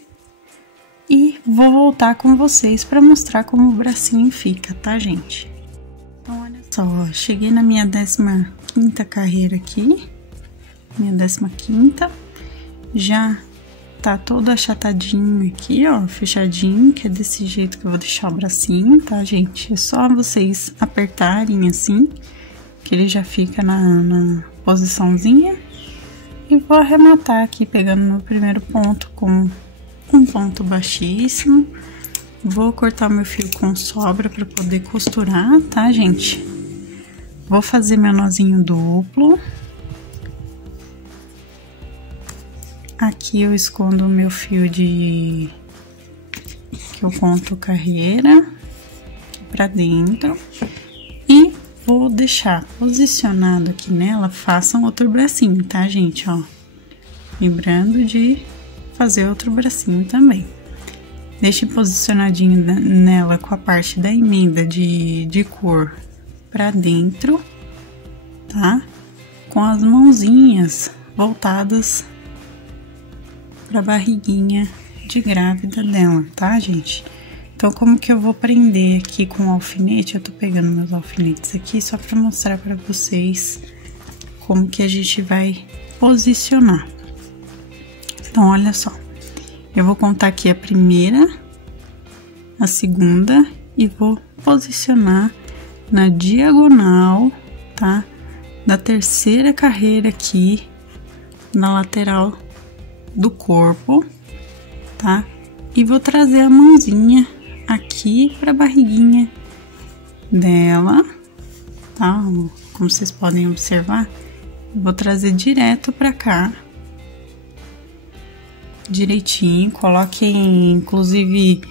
E vou voltar com vocês para mostrar como o bracinho fica, tá, gente? Então, olha só, ó, cheguei na minha 15ª carreira aqui. Minha 15ª. Já tá todo achatadinho aqui, ó, fechadinho, que é desse jeito que eu vou deixar o bracinho, tá, gente? É só vocês apertarem assim, que ele já fica na posiçãozinha. E vou arrematar aqui, pegando no primeiro ponto com um ponto baixíssimo. Vou cortar meu fio com sobra para poder costurar, tá, gente? Vou fazer meu nozinho duplo. Aqui eu escondo o meu fio que eu conto carreira aqui pra dentro e vou deixar posicionado aqui nela. Façam outro bracinho, tá, gente? Ó, lembrando de fazer outro bracinho também. Deixe posicionadinho nela com a parte da emenda de cor pra dentro, tá? Com as mãozinhas voltadas pra barriguinha de grávida dela, tá, gente? Então, como que eu vou prender aqui com o alfinete? Eu tô pegando meus alfinetes aqui só pra mostrar pra vocês como que a gente vai posicionar. Então, olha só. Eu vou contar aqui a primeira, a segunda e vou posicionar na diagonal, tá? Da terceira carreira aqui, na lateral do corpo, tá? E vou trazer a mãozinha aqui pra barriguinha dela, tá? Como vocês podem observar, eu vou trazer direto pra cá, direitinho. Coloquem, inclusive,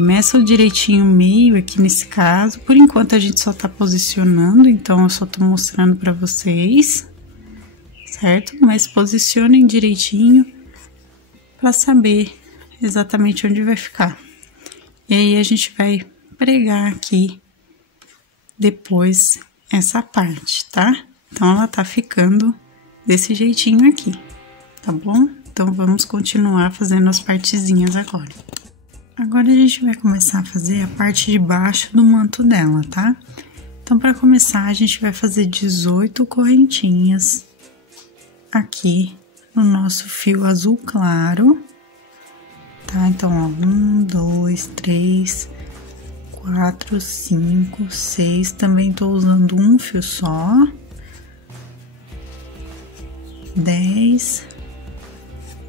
meça direitinho o meio aqui nesse caso. Por enquanto a gente só tá posicionando, então eu só tô mostrando pra vocês, certo? Mas posicionem direitinho para saber exatamente onde vai ficar. E aí a gente vai pregar aqui depois essa parte, tá? Então ela tá ficando desse jeitinho aqui, tá bom? Então vamos continuar fazendo as partezinhas agora. Agora a gente vai começar a fazer a parte de baixo do manto dela, tá? Então, para começar, a gente vai fazer 18 correntinhas aqui no nosso fio azul claro, tá? Então, ó, 1, 2, 3, 4, 5, 6. Também tô usando um fio só. 10,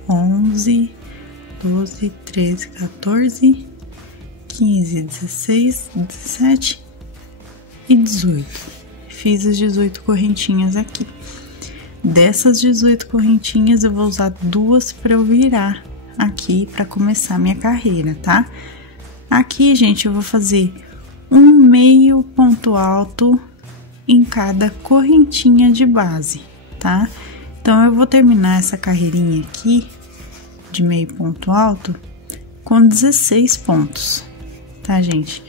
11, 12, 13, 14, 15, 16, 17 e 18. Fiz as 18 correntinhas aqui. Dessas 18 correntinhas, eu vou usar duas para eu virar aqui para começar minha carreira, tá? Aqui, gente, eu vou fazer um meio ponto alto em cada correntinha de base, tá? Então, eu vou terminar essa carreirinha aqui de meio ponto alto com 16 pontos, tá, gente?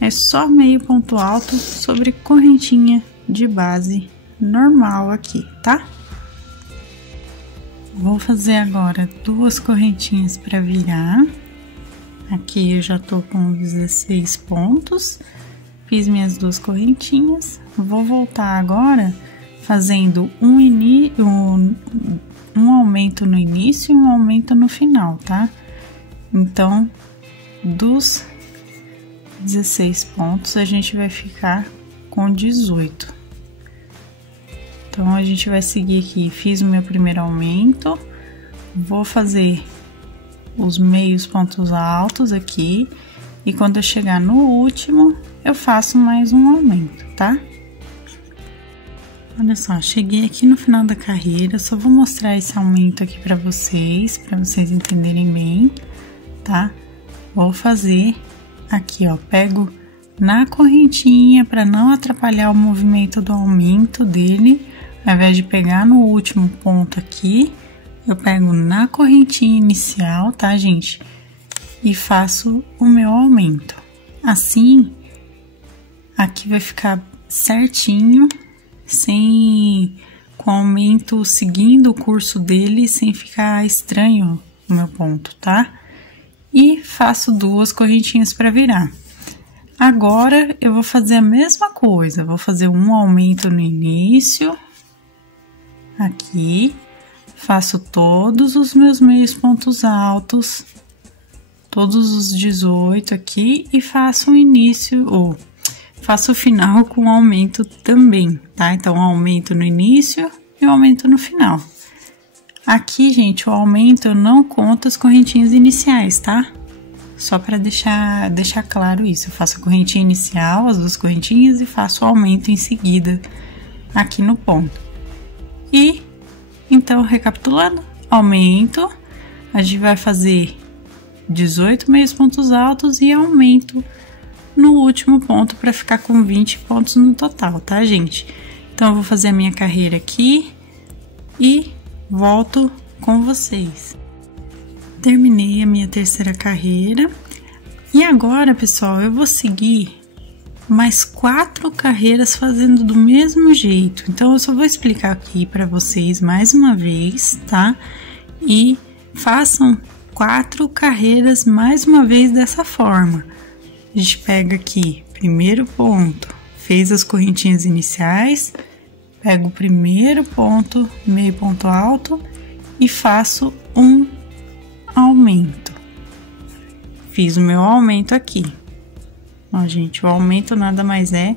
É só meio ponto alto sobre correntinha de base normal aqui, tá? Vou fazer agora duas correntinhas para virar. Aqui eu já tô com 16 pontos. Fiz minhas duas correntinhas. Vou voltar agora fazendo um aumento no início e um aumento no final, tá? Então, dos 16 pontos, a gente vai ficar com 18. Então, a gente vai seguir aqui. Fiz o meu primeiro aumento, vou fazer os meios pontos altos aqui, e quando eu chegar no último, eu faço mais um aumento, tá? Olha só, cheguei aqui no final da carreira, só vou mostrar esse aumento aqui pra vocês entenderem bem, tá? Vou fazer aqui, ó, pego na correntinha para não atrapalhar o movimento do aumento dele. Ao invés de pegar no último ponto aqui, eu pego na correntinha inicial, tá, gente? E faço o meu aumento. Assim, aqui vai ficar certinho, com o aumento seguindo o curso dele, sem ficar estranho o meu ponto, tá? E faço duas correntinhas para virar. Agora, eu vou fazer a mesma coisa, vou fazer um aumento no início, aqui, faço todos os meus meios pontos altos, todos os 18 aqui, e faço o início, ou faço o final com aumento também, tá? Então, aumento no início e aumento no final. Aqui, gente, o aumento eu não conto as correntinhas iniciais, tá? Só para deixar claro isso, eu faço a correntinha inicial, as duas correntinhas, e faço o aumento em seguida aqui no ponto. E, então, recapitulando, aumento, a gente vai fazer 18 meios pontos altos e aumento no último ponto para ficar com 20 pontos no total, tá, gente? Então, eu vou fazer a minha carreira aqui e volto com vocês. Terminei a minha terceira carreira e agora, pessoal, eu vou seguir mais 4 carreiras fazendo do mesmo jeito. Então, eu só vou explicar aqui para vocês mais uma vez, tá? E façam 4 carreiras mais uma vez dessa forma. A gente pega aqui, primeiro ponto, fez as correntinhas iniciais, pego o primeiro ponto, meio ponto alto e faço um aumento. Fiz o meu aumento aqui. Ó, gente, o aumento nada mais é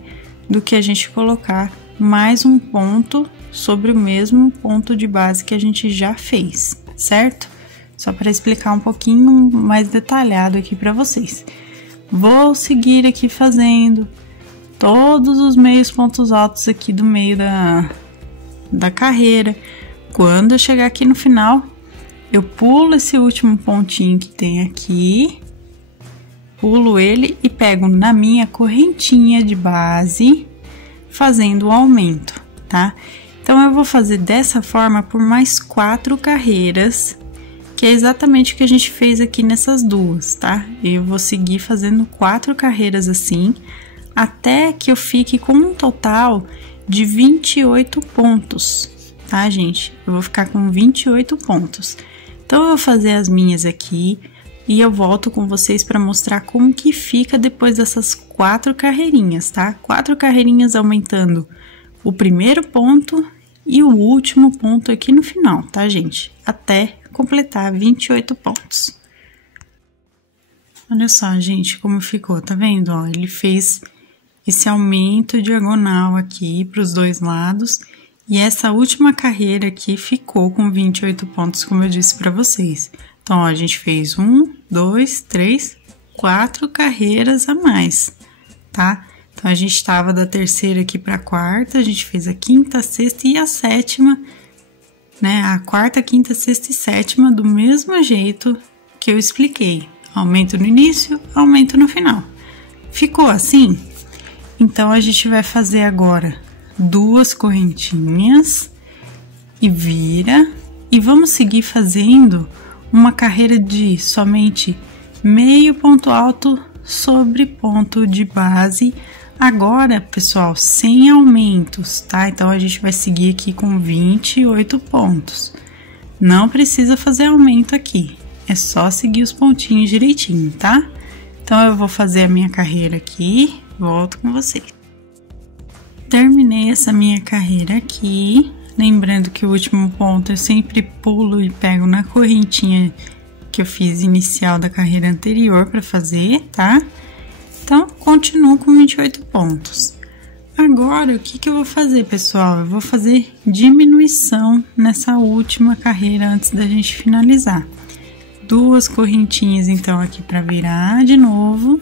do que a gente colocar mais um ponto sobre o mesmo ponto de base que a gente já fez, certo? Só para explicar um pouquinho mais detalhado aqui para vocês. Vou seguir aqui fazendo todos os meios pontos altos aqui do meio da carreira. Quando eu chegar aqui no final, eu pulo esse último pontinho que tem aqui, pulo ele e pego na minha correntinha de base, fazendo o aumento, tá? Então, eu vou fazer dessa forma por mais 4 carreiras, que é exatamente o que a gente fez aqui nessas duas, tá? Eu vou seguir fazendo 4 carreiras assim, até que eu fique com um total de 28 pontos, tá, gente? Eu vou ficar com 28 pontos. Então, eu vou fazer as minhas aqui e eu volto com vocês para mostrar como que fica depois dessas 4 carreirinhas, tá? 4 carreirinhas aumentando o primeiro ponto e o último ponto aqui no final, tá, gente? Até completar 28 pontos. Olha só, gente, como ficou, tá vendo? Ó, ele fez esse aumento diagonal aqui para os dois lados E essa última carreira aqui ficou com 28 pontos, como eu disse para vocês. Então, ó, a gente fez 1, 2, 3, 4 carreiras a mais, tá? Então, a gente estava da terceira aqui para a quarta, a gente fez a quinta, a sexta e a sétima, né? A quarta, quinta, sexta e sétima do mesmo jeito que eu expliquei. Aumento no início, aumento no final. Ficou assim? Então, a gente vai fazer agora 2 correntinhas e vira. E vamos seguir fazendo uma carreira de somente meio ponto alto sobre ponto de base. Agora, pessoal, sem aumentos, tá? Então, a gente vai seguir aqui com 28 pontos. Não precisa fazer aumento aqui, é só seguir os pontinhos direitinho, tá? Então, eu vou fazer a minha carreira aqui, volto com vocês. Terminei essa minha carreira aqui, lembrando que o último ponto eu sempre pulo e pego na correntinha que eu fiz inicial da carreira anterior para fazer, tá? Então, continuo com 28 pontos. Agora, o que eu vou fazer, pessoal? Eu vou fazer diminuição nessa última carreira antes da gente finalizar. 2 correntinhas, então, aqui para virar de novo.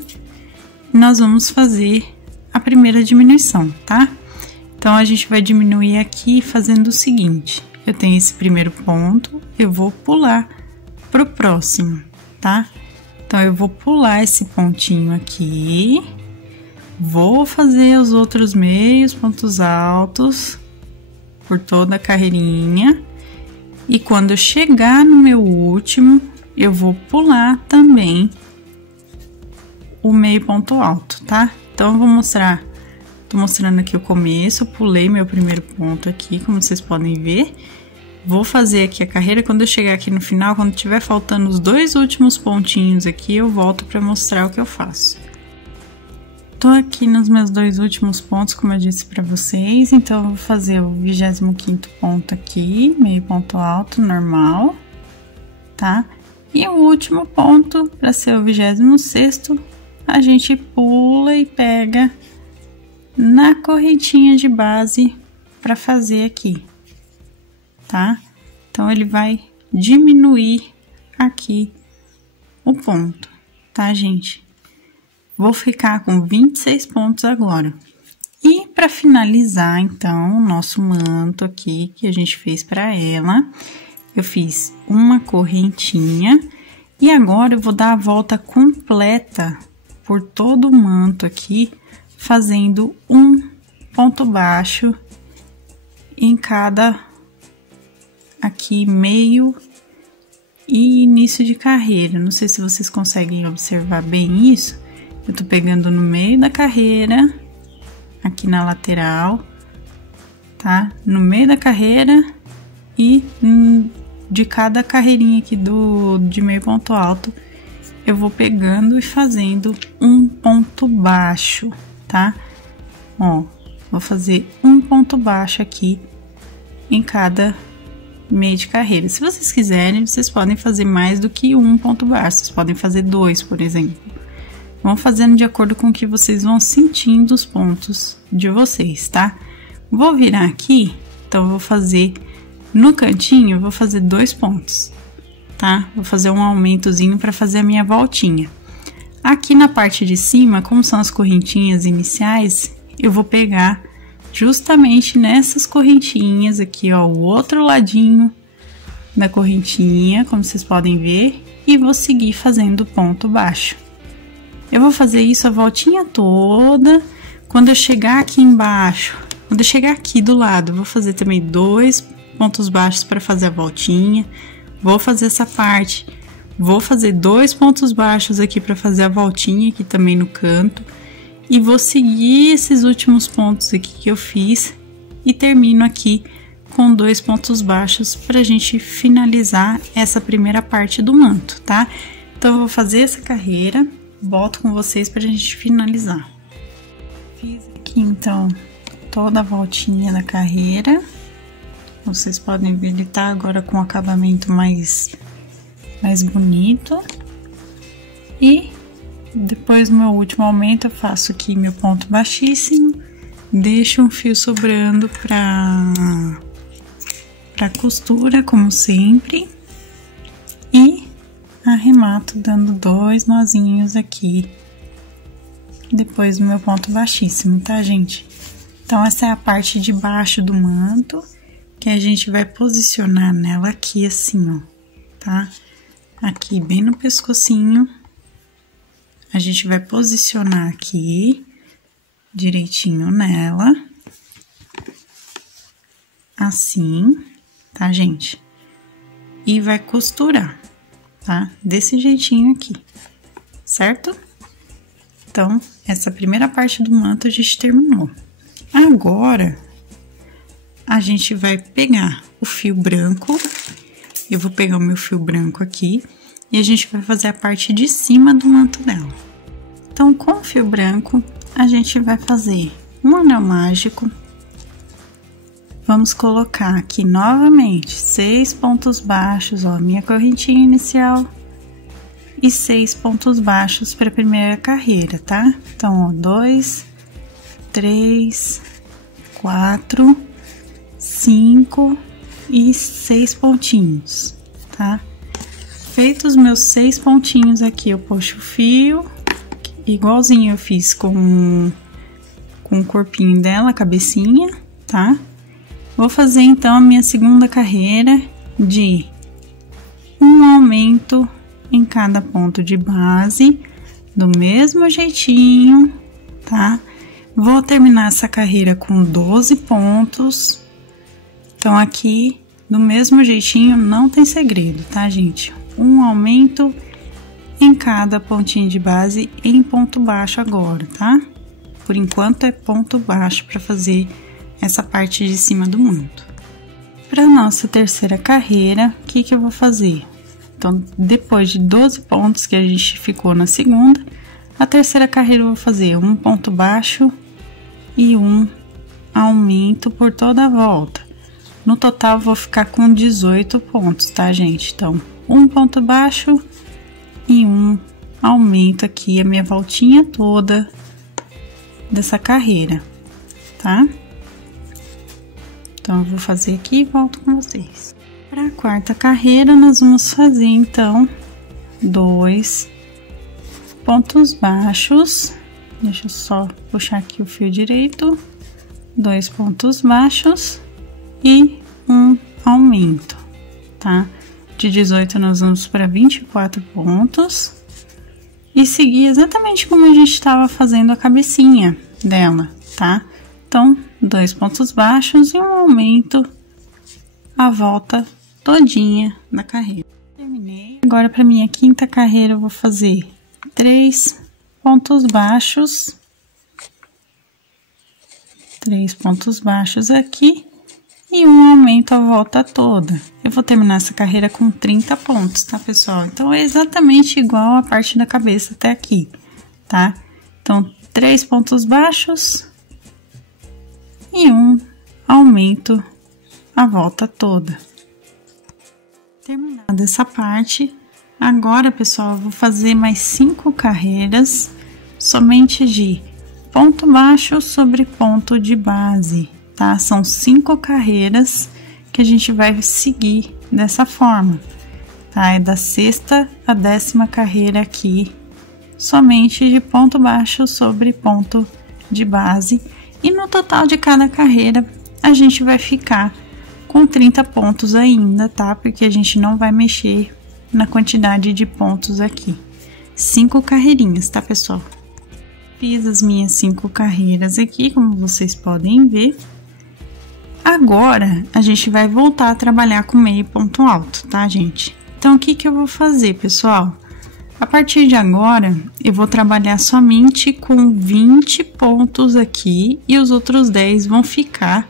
Nós vamos fazer a primeira diminuição, tá? Então, a gente vai diminuir aqui fazendo o seguinte. Eu tenho esse primeiro ponto, eu vou pular pro próximo, tá? Então, eu vou pular esse pontinho aqui, vou fazer os outros meios pontos altos por toda a carreirinha. E quando eu chegar no meu último, eu vou pular também o meio ponto alto, tá? Então, eu vou mostrar, tô mostrando aqui o começo, eu pulei meu primeiro ponto aqui, como vocês podem ver. Vou fazer aqui a carreira, quando eu chegar aqui no final, quando tiver faltando os 2 últimos pontinhos aqui, eu volto para mostrar o que eu faço. Tô aqui nos meus 2 últimos pontos, como eu disse para vocês, então eu vou fazer o 25º ponto aqui, meio ponto alto, normal, tá? E o último ponto, para ser o 26º, a gente pula e pega na correntinha de base para fazer aqui. Tá? Então, ele vai diminuir aqui o ponto, tá, gente? Vou ficar com 26 pontos agora. E para finalizar, então, o nosso manto aqui, que a gente fez para ela, eu fiz uma correntinha e agora eu vou dar a volta completa por todo o manto aqui, fazendo um ponto baixo em cada aqui meio e início de carreira. Não sei se vocês conseguem observar bem isso. Eu tô pegando no meio da carreira, aqui na lateral, tá? No meio da carreira e de cada carreirinha aqui de meio ponto alto, eu vou pegando e fazendo um ponto baixo, tá? Ó, vou fazer um ponto baixo aqui em cada meio de carreira. Se vocês quiserem, vocês podem fazer mais do que um ponto baixo, vocês podem fazer 2, por exemplo. Vão fazendo de acordo com o que vocês vão sentindo os pontos de vocês, tá? Vou virar aqui, então eu vou fazer no cantinho, eu vou fazer 2 pontos, tá? Vou fazer um aumentozinho para fazer a minha voltinha. Aqui na parte de cima, como são as correntinhas iniciais, eu vou pegar justamente nessas correntinhas aqui, ó, o outro ladinho da correntinha, como vocês podem ver, e vou seguir fazendo ponto baixo. Eu vou fazer isso a voltinha toda. Quando eu chegar aqui embaixo, quando eu chegar aqui do lado, eu vou fazer também 2 pontos baixos para fazer a voltinha. Vou fazer essa parte, vou fazer 2 pontos baixos aqui para fazer a voltinha aqui também no canto. E vou seguir esses últimos pontos aqui que eu fiz e termino aqui com 2 pontos baixos pra gente finalizar essa primeira parte do manto, tá? Então, eu vou fazer essa carreira, volto com vocês pra gente finalizar. Fiz aqui, então, toda a voltinha da carreira. Vocês podem ver, ele tá agora com um acabamento mais bonito. E depois no meu último aumento eu faço aqui meu ponto baixíssimo, deixo um fio sobrando pra pra costura, como sempre. E arremato dando 2 nozinhos aqui, depois do meu ponto baixíssimo, tá, gente? Então, essa é a parte de baixo do manto, que a gente vai posicionar nela aqui, assim, ó, tá? Aqui, bem no pescocinho, a gente vai posicionar aqui, direitinho nela, assim, tá, gente? E vai costurar, tá? Desse jeitinho aqui, certo? Então, essa primeira parte do manto a gente terminou. Agora, a gente vai pegar o fio branco, eu vou pegar o meu fio branco aqui, e a gente vai fazer a parte de cima do manto dela. Então, com o fio branco, a gente vai fazer um anel mágico. Vamos colocar aqui novamente 6 pontos baixos, ó, minha correntinha inicial, e 6 pontos baixos para a primeira carreira, tá? Então, ó, 2, 3, 4, 5 e 6 pontinhos, tá? Feitos os meus 6 pontinhos aqui, eu puxo o fio, igualzinho eu fiz com o corpinho dela, a cabecinha, tá? Vou fazer então a minha segunda carreira de um aumento em cada ponto de base, do mesmo jeitinho, tá? Vou terminar essa carreira com 12 pontos. Então, aqui, do mesmo jeitinho, não tem segredo, tá, gente? Um aumento em cada pontinho de base em ponto baixo agora, tá? Por enquanto, é ponto baixo para fazer essa parte de cima do manto. Para nossa terceira carreira, o que eu vou fazer? Então, depois de 12 pontos que a gente ficou na segunda, a terceira carreira eu vou fazer um ponto baixo e um aumento por toda a volta. No total, eu vou ficar com 18 pontos, tá, gente? Então, um ponto baixo e um aumento aqui, a minha voltinha toda dessa carreira, tá? Então, eu vou fazer aqui e volto com vocês. Para a quarta carreira, nós vamos fazer, então, 2 pontos baixos. Deixa eu só puxar aqui o fio direito. 2 pontos baixos e um aumento, tá? De 18 nós vamos para 24 pontos. E seguir exatamente como a gente estava fazendo a cabecinha dela, tá? Então, 2 pontos baixos e um aumento a volta todinha da carreira. Terminei. Agora, para minha quinta carreira, eu vou fazer 3 pontos baixos. 3 pontos baixos aqui e um aumento a volta toda. Eu vou terminar essa carreira com 30 pontos, tá, pessoal? Então, é exatamente igual a parte da cabeça até aqui, tá? Então, 3 pontos baixos e um aumento a volta toda. Terminada essa parte, agora, pessoal, eu vou fazer mais 5 carreiras somente de ponto baixo sobre ponto de base, tá? São 5 carreiras que a gente vai seguir dessa forma, tá? É da 6ª à 10ª carreira aqui, somente de ponto baixo sobre ponto de base. E no total de cada carreira, a gente vai ficar com 30 pontos ainda, tá? Porque a gente não vai mexer na quantidade de pontos aqui. 5 carreirinhas, tá, pessoal? Fiz as minhas 5 carreiras aqui, como vocês podem ver. Agora, a gente vai voltar a trabalhar com meio ponto alto, tá, gente? Então, o que eu vou fazer, pessoal? A partir de agora, eu vou trabalhar somente com 20 pontos aqui e os outros 10 vão ficar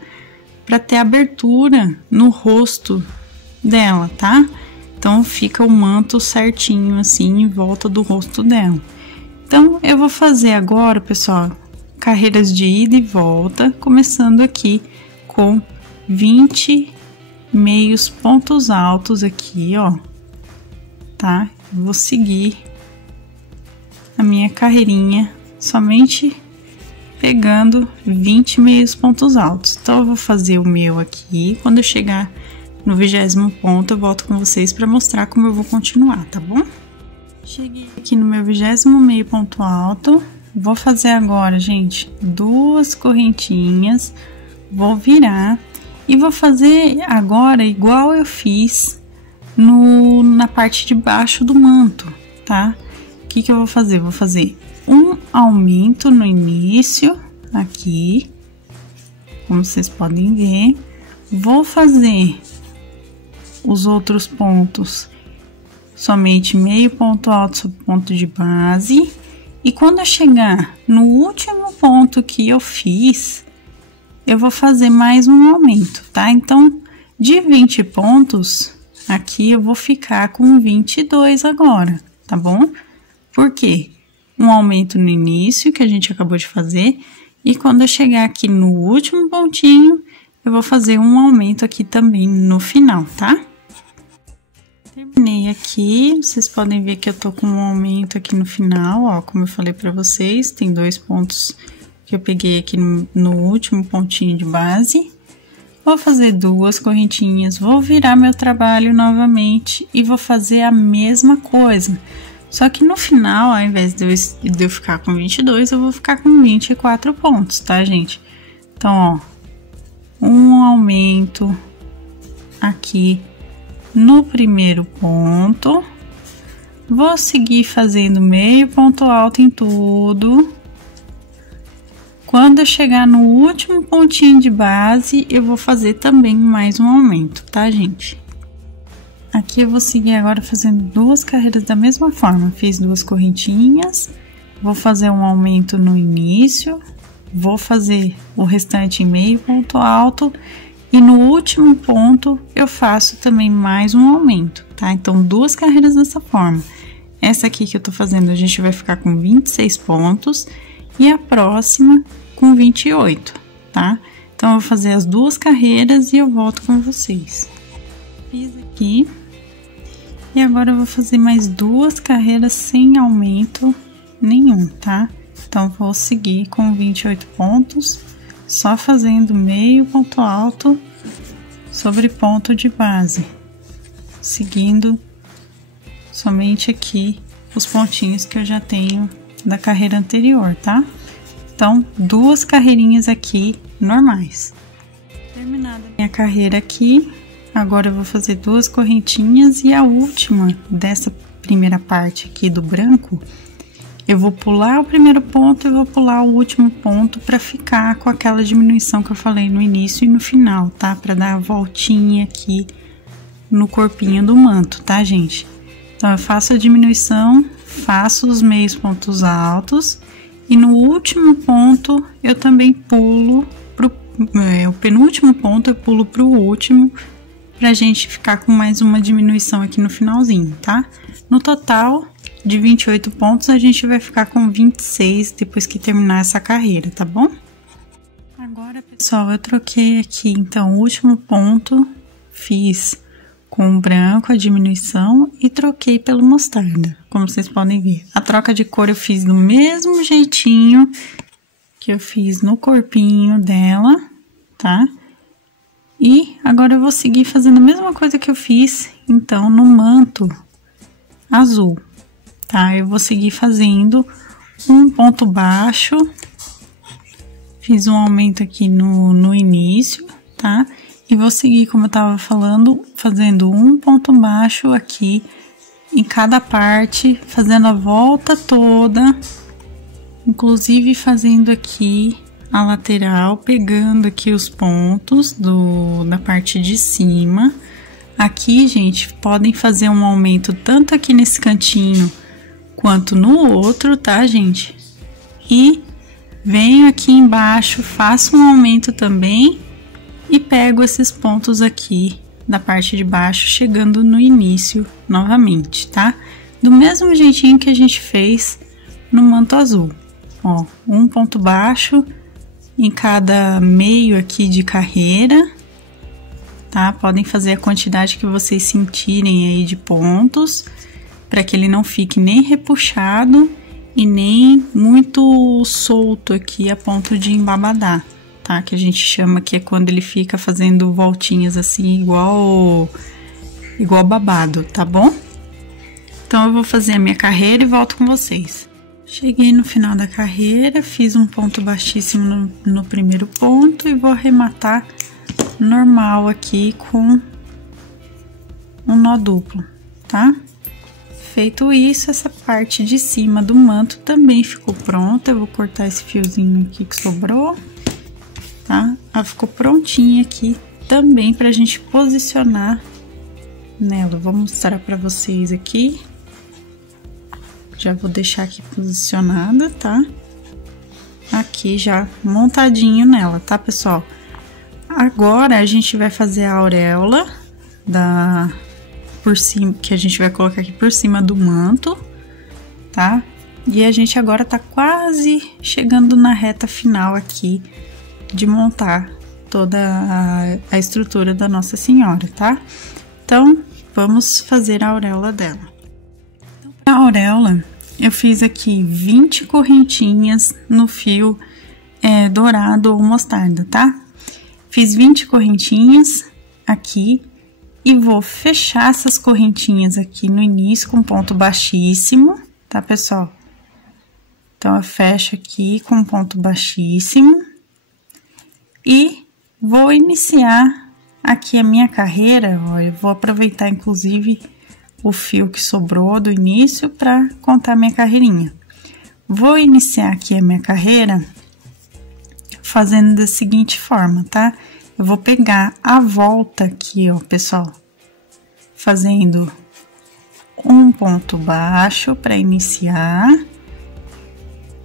para ter abertura no rosto dela, tá? Então, fica o manto certinho, assim, em volta do rosto dela. Então, eu vou fazer agora, pessoal, carreiras de ida e volta, começando aqui com 20 meios pontos altos aqui, ó, tá? Vou seguir a minha carreirinha somente pegando 20 meios pontos altos. Então, eu vou fazer o meu aqui, quando eu chegar no 20º ponto eu volto com vocês para mostrar como eu vou continuar, tá bom? Cheguei aqui no meu 20º meio ponto alto, vou fazer agora, gente, 2 correntinhas, vou virar e vou fazer agora igual eu fiz na parte de baixo do manto, tá? O que eu vou fazer? Vou fazer um aumento no início, aqui, como vocês podem ver. Vou fazer os outros pontos somente meio ponto alto sobre ponto de base. E quando eu chegar no último ponto que eu fiz, eu vou fazer mais um aumento, tá? Então, de 20 pontos, aqui eu vou ficar com 22 agora, tá bom? Por quê? Um aumento no início, que a gente acabou de fazer, e quando eu chegar aqui no último pontinho, eu vou fazer um aumento aqui também no final, tá? Terminei aqui, vocês podem ver que eu tô com um aumento aqui no final, ó, como eu falei pra vocês, tem 2 pontos que eu peguei aqui no último pontinho de base. Vou fazer 2 correntinhas, vou virar meu trabalho novamente e vou fazer a mesma coisa. Só que no final, ao invés de eu ficar com 22, eu vou ficar com 24 pontos, tá, gente? Então, ó, um aumento aqui no primeiro ponto. Vou seguir fazendo meio ponto alto em tudo. Quando eu chegar no último pontinho de base, eu vou fazer também mais um aumento, tá, gente? Aqui eu vou seguir agora fazendo 2 carreiras da mesma forma. Fiz 2 correntinhas, vou fazer um aumento no início, vou fazer o restante em meio ponto alto e no último ponto eu faço também mais um aumento, tá? Então, 2 carreiras dessa forma. Essa aqui que eu tô fazendo, a gente vai ficar com 26 pontos e a próxima com 28, tá? Então, eu vou fazer as 2 carreiras e eu volto com vocês. Fiz aqui. E agora eu vou fazer mais 2 carreiras sem aumento nenhum, tá? Então, vou seguir com 28 pontos, só fazendo meio ponto alto sobre ponto de base, seguindo somente aqui os pontinhos que eu já tenho da carreira anterior, tá? Então, 2 carreirinhas aqui normais. Terminada a minha carreira aqui, agora eu vou fazer 2 correntinhas e a última dessa primeira parte aqui do branco, eu vou pular o primeiro ponto e vou pular o último ponto para ficar com aquela diminuição que eu falei no início e no final, tá? Para dar a voltinha aqui no corpinho do manto, tá, gente? Então, eu faço a diminuição, faço os meios pontos altos e no último ponto eu também pulo o penúltimo ponto eu pulo pro último, pra gente ficar com mais uma diminuição aqui no finalzinho, tá? No total de 28 pontos, a gente vai ficar com 26 depois que terminar essa carreira, tá bom? Agora, pessoal, eu troquei aqui, então, o último ponto, fiz com o branco a diminuição e troquei pelo mostarda, como vocês podem ver. A troca de cor eu fiz do mesmo jeitinho que eu fiz no corpinho dela, tá? E agora eu vou seguir fazendo a mesma coisa que eu fiz, então, no manto azul, tá? Eu vou seguir fazendo um ponto baixo, fiz um aumento aqui no início, tá? E vou seguir, como eu tava falando, fazendo um ponto baixo aqui em cada parte, fazendo a volta toda, inclusive fazendo aqui a lateral, pegando aqui os pontos da parte de cima. Aqui, gente, podem fazer um aumento tanto aqui nesse cantinho quanto no outro, tá, gente? E venho aqui embaixo, faço um aumento também e pego esses pontos aqui da parte de baixo, chegando no início novamente, tá? Do mesmo jeitinho que a gente fez no manto azul. Ó, um ponto baixo em cada meio aqui de carreira, tá? Podem fazer a quantidade que vocês sentirem aí de pontos, para que ele não fique nem repuxado e nem muito solto aqui a ponto de embabadar, tá? Que a gente chama, que é quando ele fica fazendo voltinhas assim, igual babado, tá bom? Então, eu vou fazer a minha carreira e volto com vocês. Cheguei no final da carreira, fiz um ponto baixíssimo no primeiro ponto e vou arrematar normal aqui com um nó duplo, tá? Feito isso, essa parte de cima do manto também ficou pronta. Eu vou cortar esse fiozinho aqui que sobrou, tá? Ela ficou prontinha aqui também pra gente posicionar nela. Vou mostrar pra vocês aqui. Já vou deixar aqui posicionada, tá? Aqui já montadinho nela, tá, pessoal? Agora, a gente vai fazer a auréola por cima, que a gente vai colocar aqui por cima do manto, tá? E a gente agora tá quase chegando na reta final aqui de montar toda a estrutura da Nossa Senhora, tá? Então, vamos fazer a auréola dela. A auréola, eu fiz aqui 20 correntinhas no fio dourado ou mostarda, tá? Fiz 20 correntinhas aqui e vou fechar essas correntinhas aqui no início com ponto baixíssimo, tá, pessoal? Então, eu fecho aqui com ponto baixíssimo e vou iniciar aqui a minha carreira, ó, eu vou aproveitar, inclusive, o fio que sobrou do início para contar minha carreirinha. Vou iniciar aqui a minha carreira fazendo da seguinte forma, tá? Eu vou pegar a volta aqui, ó, pessoal, fazendo um ponto baixo para iniciar.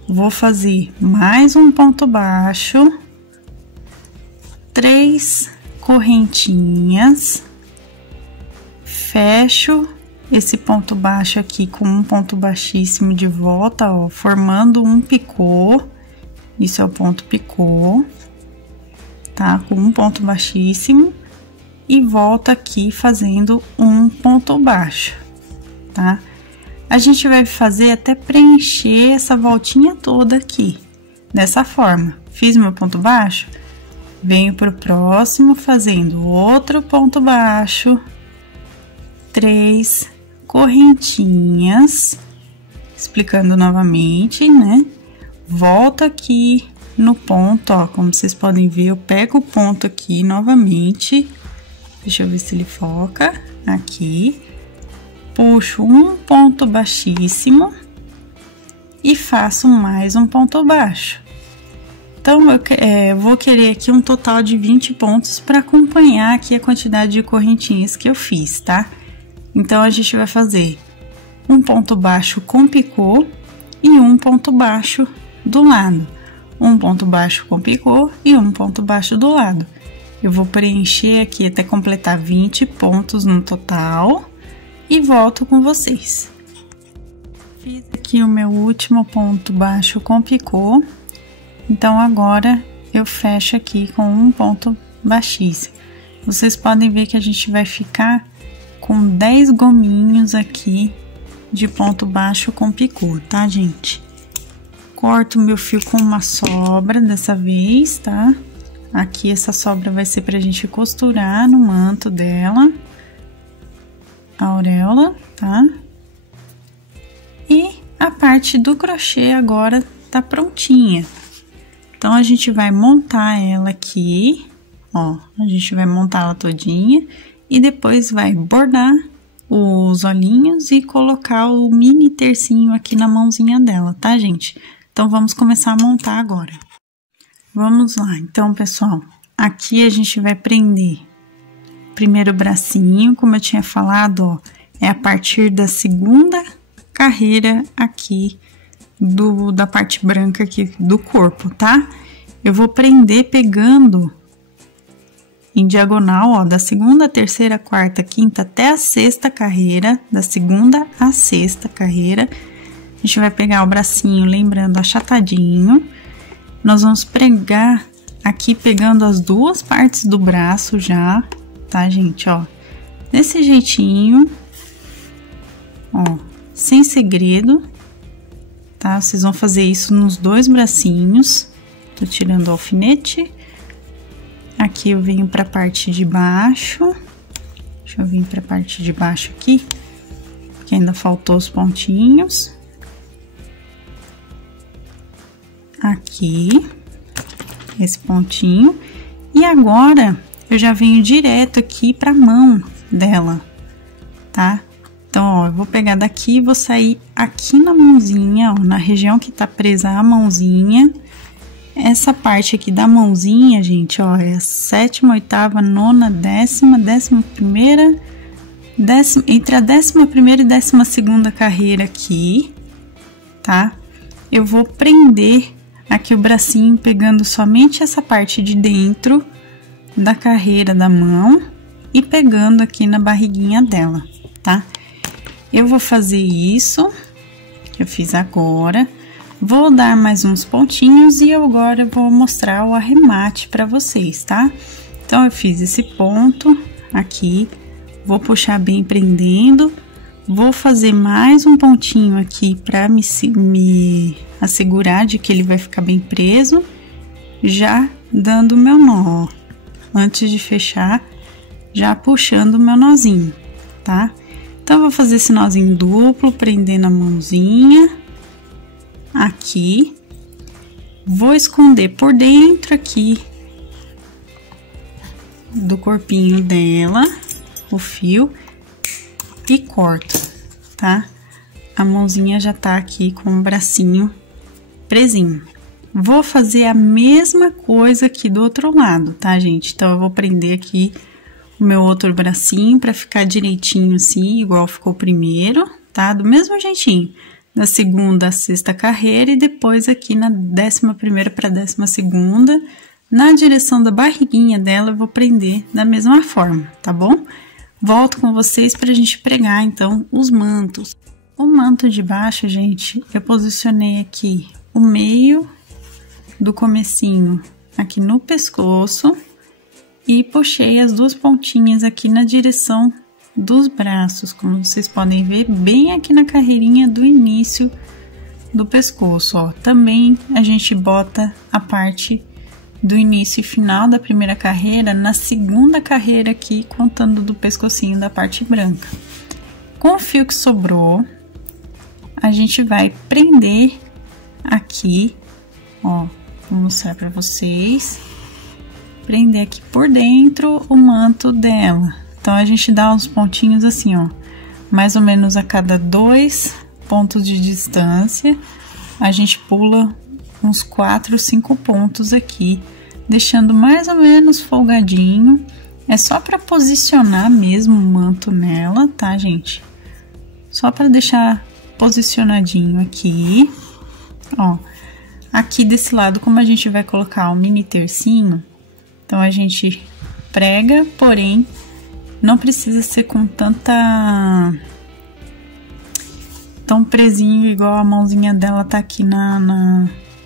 Vou fazer mais um ponto baixo, 3 correntinhas, fecho esse ponto baixo aqui com um ponto baixíssimo de volta, ó, formando um picô. Isso é o ponto picô, tá? Com um ponto baixíssimo e volta aqui fazendo um ponto baixo, tá? A gente vai fazer até preencher essa voltinha toda aqui, dessa forma. Fiz meu ponto baixo, venho pro próximo fazendo outro ponto baixo, 3 correntinhas, explicando novamente, né? Volto aqui no ponto, ó, como vocês podem ver, eu pego o ponto aqui novamente, deixa eu ver se ele foca, aqui, puxo um ponto baixíssimo e faço mais um ponto baixo. Então, eu vou querer aqui um total de 20 pontos para acompanhar aqui a quantidade de correntinhas que eu fiz, tá? Então, a gente vai fazer um ponto baixo com picô e um ponto baixo do lado. Um ponto baixo com picô e um ponto baixo do lado. Eu vou preencher aqui até completar 20 pontos no total e volto com vocês. Fiz aqui o meu último ponto baixo com picô. Então, agora, eu fecho aqui com um ponto baixíssimo. Vocês podem ver que a gente vai ficar com 10 gominhos aqui de ponto baixo com picô, tá, gente? Corto meu fio com uma sobra dessa vez, tá? Aqui essa sobra vai ser pra gente costurar no manto dela, a auréola, tá? E a parte do crochê agora tá prontinha. Então, a gente vai montar ela aqui, ó, a gente vai montar ela todinha e depois vai bordar os olhinhos e colocar o mini tercinho aqui na mãozinha dela, tá, gente? Então, vamos começar a montar agora. Vamos lá, então, pessoal, aqui a gente vai prender primeiro o bracinho, como eu tinha falado, ó, é a partir da segunda carreira aqui da parte branca aqui do corpo, tá? Eu vou prender pegando em diagonal, ó, da segunda, terceira, quarta, quinta até a sexta carreira, da segunda à sexta carreira. A gente vai pegar o bracinho, lembrando, achatadinho. Nós vamos pregar aqui pegando as duas partes do braço já, tá, gente, ó? Desse jeitinho, ó, sem segredo, tá? Vocês vão fazer isso nos dois bracinhos. Tô tirando o alfinete Aqui eu venho pra parte de baixo. Deixa eu vir pra parte de baixo aqui, que ainda faltou os pontinhos. Aqui, esse pontinho. E agora, eu já venho direto aqui pra mão dela, tá? Então, ó, eu vou pegar daqui e vou sair aqui na mãozinha, ó, na região que tá presa a mãozinha. Essa parte aqui da mãozinha, gente, ó, é a 7ª, 8ª, 9ª, 10ª, 11ª, entre a 11ª e 12ª carreira aqui, tá? Eu vou prender aqui o bracinho pegando somente essa parte de dentro da carreira da mão e pegando aqui na barriguinha dela, tá? Eu vou fazer isso que eu fiz agora, vou dar mais uns pontinhos e agora eu vou mostrar o arremate para vocês, tá? Então, eu fiz esse ponto aqui, vou puxar bem prendendo, vou fazer mais um pontinho aqui para me assegurar de que ele vai ficar bem preso, já dando o meu nó, ó, antes de fechar, já puxando o meu nozinho, tá? Então, eu vou fazer esse nozinho duplo, prendendo a mãozinha aqui, vou esconder por dentro aqui do corpinho dela o fio e corto, tá? A mãozinha já tá aqui com o bracinho presinho. Vou fazer a mesma coisa aqui do outro lado, tá, gente? Então, eu vou prender aqui o meu outro bracinho pra ficar direitinho assim, igual ficou o primeiro, tá? Do mesmo jeitinho, da 2ª à 6ª carreira e depois aqui na 11ª pra 12ª, na direção da barriguinha dela, eu vou prender da mesma forma, tá bom? Volto com vocês pra gente pregar, então, os mantos. O manto de baixo, gente, eu posicionei aqui o meio do comecinho aqui no pescoço e puxei as 2 pontinhas aqui na direção dos braços, como vocês podem ver, bem aqui na carreirinha do início do pescoço, ó. Também a gente bota a parte do início e final da primeira carreira na 2ª carreira aqui, contando do pescocinho da parte branca. Com o fio que sobrou, a gente vai prender aqui, ó, vou mostrar pra vocês, prender aqui por dentro o manto dela. Então, a gente dá uns pontinhos assim, ó, mais ou menos a cada 2 pontos de distância, a gente pula uns 4, 5 pontos aqui, deixando mais ou menos folgadinho. É só para posicionar mesmo o manto nela, tá, gente? Só para deixar posicionadinho aqui, ó. Aqui desse lado, como a gente vai colocar o mini tercinho, então a gente prega, porém não precisa ser com tão presinho igual a mãozinha dela tá aqui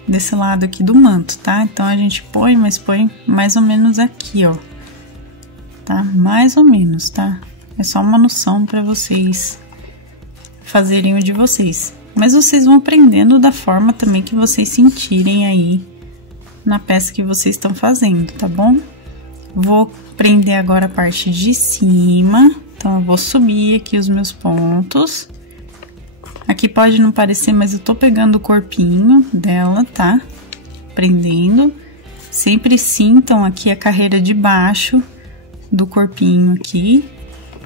desse lado aqui do manto, tá? Então, a gente põe, mas põe mais ou menos aqui, ó, tá? Mais ou menos, tá? É só uma noção pra vocês fazerem o de vocês. Mas vocês vão aprendendo da forma também que vocês sentirem aí na peça que vocês estão fazendo, tá bom? Vou prender agora a parte de cima, então eu vou subir aqui os meus pontos. Aqui pode não parecer, mas eu tô pegando o corpinho dela, tá? Prendendo. Sempre sintam aqui a carreira de baixo do corpinho aqui,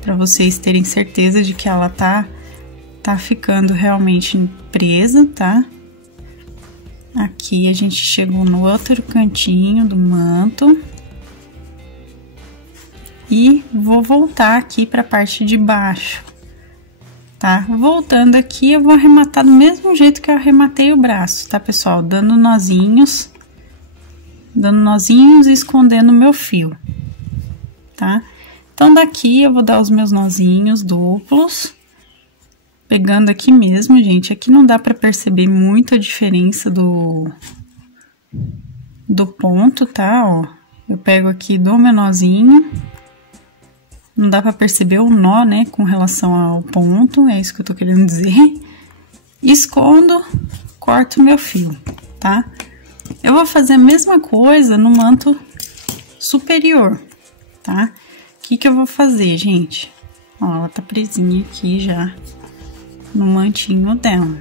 pra vocês terem certeza de que ela tá ficando realmente presa, tá? Aqui a gente chegou no outro cantinho do manto. E vou voltar aqui para a parte de baixo, tá? Voltando aqui, eu vou arrematar do mesmo jeito que eu arrematei o braço, tá, pessoal? Dando nozinhos e escondendo o meu fio, tá? Então, daqui eu vou dar os meus nozinhos duplos, pegando aqui mesmo, gente. Aqui não dá para perceber muito a diferença do ponto, tá? Ó, eu pego aqui, dou meu nozinho. Não dá pra perceber o nó, né, com relação ao ponto, é isso que eu tô querendo dizer. Escondo, corto o meu fio, tá? Eu vou fazer a mesma coisa no manto superior, tá? O que eu vou fazer, gente? Ó, ela tá presinha aqui já no mantinho dela,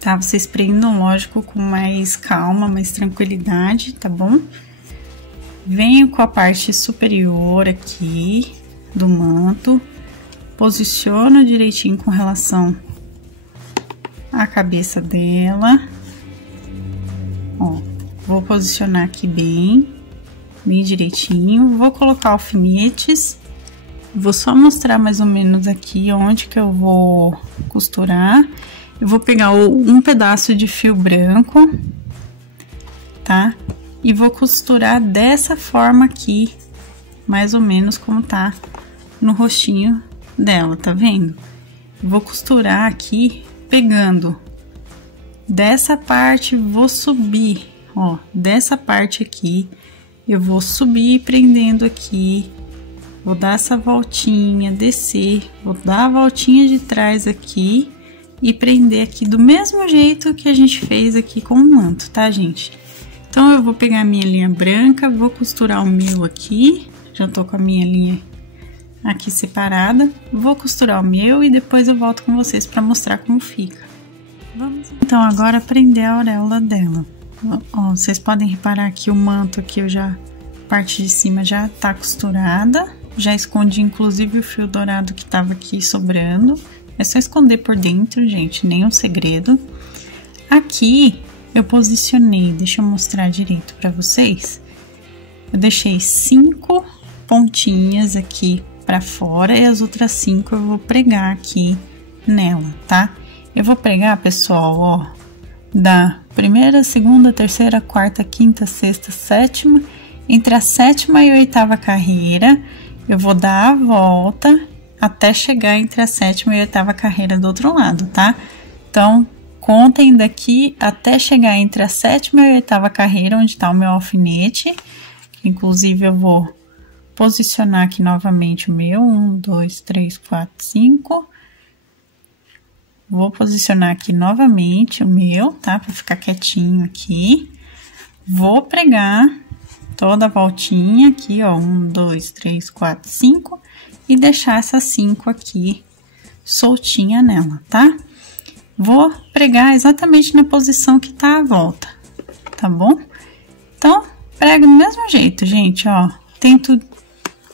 tá? Vocês prendam, lógico, com mais calma, mais tranquilidade, tá bom? Venho com a parte superior aqui do manto, posiciono direitinho com relação à cabeça dela. Ó, vou posicionar aqui bem direitinho. Vou colocar alfinetes. Vou só mostrar mais ou menos aqui onde que eu vou costurar. Eu vou pegar um pedaço de fio branco, tá? E vou costurar dessa forma aqui, mais ou menos como tá no rostinho dela, tá vendo? Vou costurar aqui, pegando dessa parte, vou subir, ó, dessa parte aqui, eu vou subir prendendo aqui, vou dar essa voltinha, descer, vou dar a voltinha de trás aqui e prender aqui do mesmo jeito que a gente fez aqui com o manto, tá, gente? Então, eu vou pegar a minha linha branca, vou costurar o meu aqui, já tô com a minha linha aqui separada, vou costurar o meu e depois eu volto com vocês para mostrar como fica. Vamos então agora prender a auréola dela. Ó, vocês podem reparar que o manto aqui, a parte de cima já tá costurada, já escondi inclusive o fio dourado que tava aqui sobrando, é só esconder por dentro, gente, nenhum segredo. Aqui eu posicionei, deixa eu mostrar direito para vocês. Eu deixei 5 pontinhas aqui para fora e as outras 5 eu vou pregar aqui nela, tá? Eu vou pregar, pessoal, ó, da primeira, segunda, terceira, quarta, quinta, sexta, sétima, entre a 7ª e a 8ª carreira, eu vou dar a volta até chegar entre a 7ª e a 8ª carreira do outro lado, tá? Então, contem daqui até chegar entre a 7ª e a 8ª carreira, onde tá o meu alfinete. Inclusive, eu vou posicionar aqui novamente o meu. 1, 2, 3, 4, 5. Vou posicionar aqui novamente o meu, tá? Pra ficar quietinho aqui. Vou pregar toda a voltinha aqui, ó. 1, 2, 3, 4, 5. E deixar essas 5 aqui soltinha nela, tá? Vou pregar exatamente na posição que tá a volta, tá bom? Então, prego do mesmo jeito, gente, ó. Tento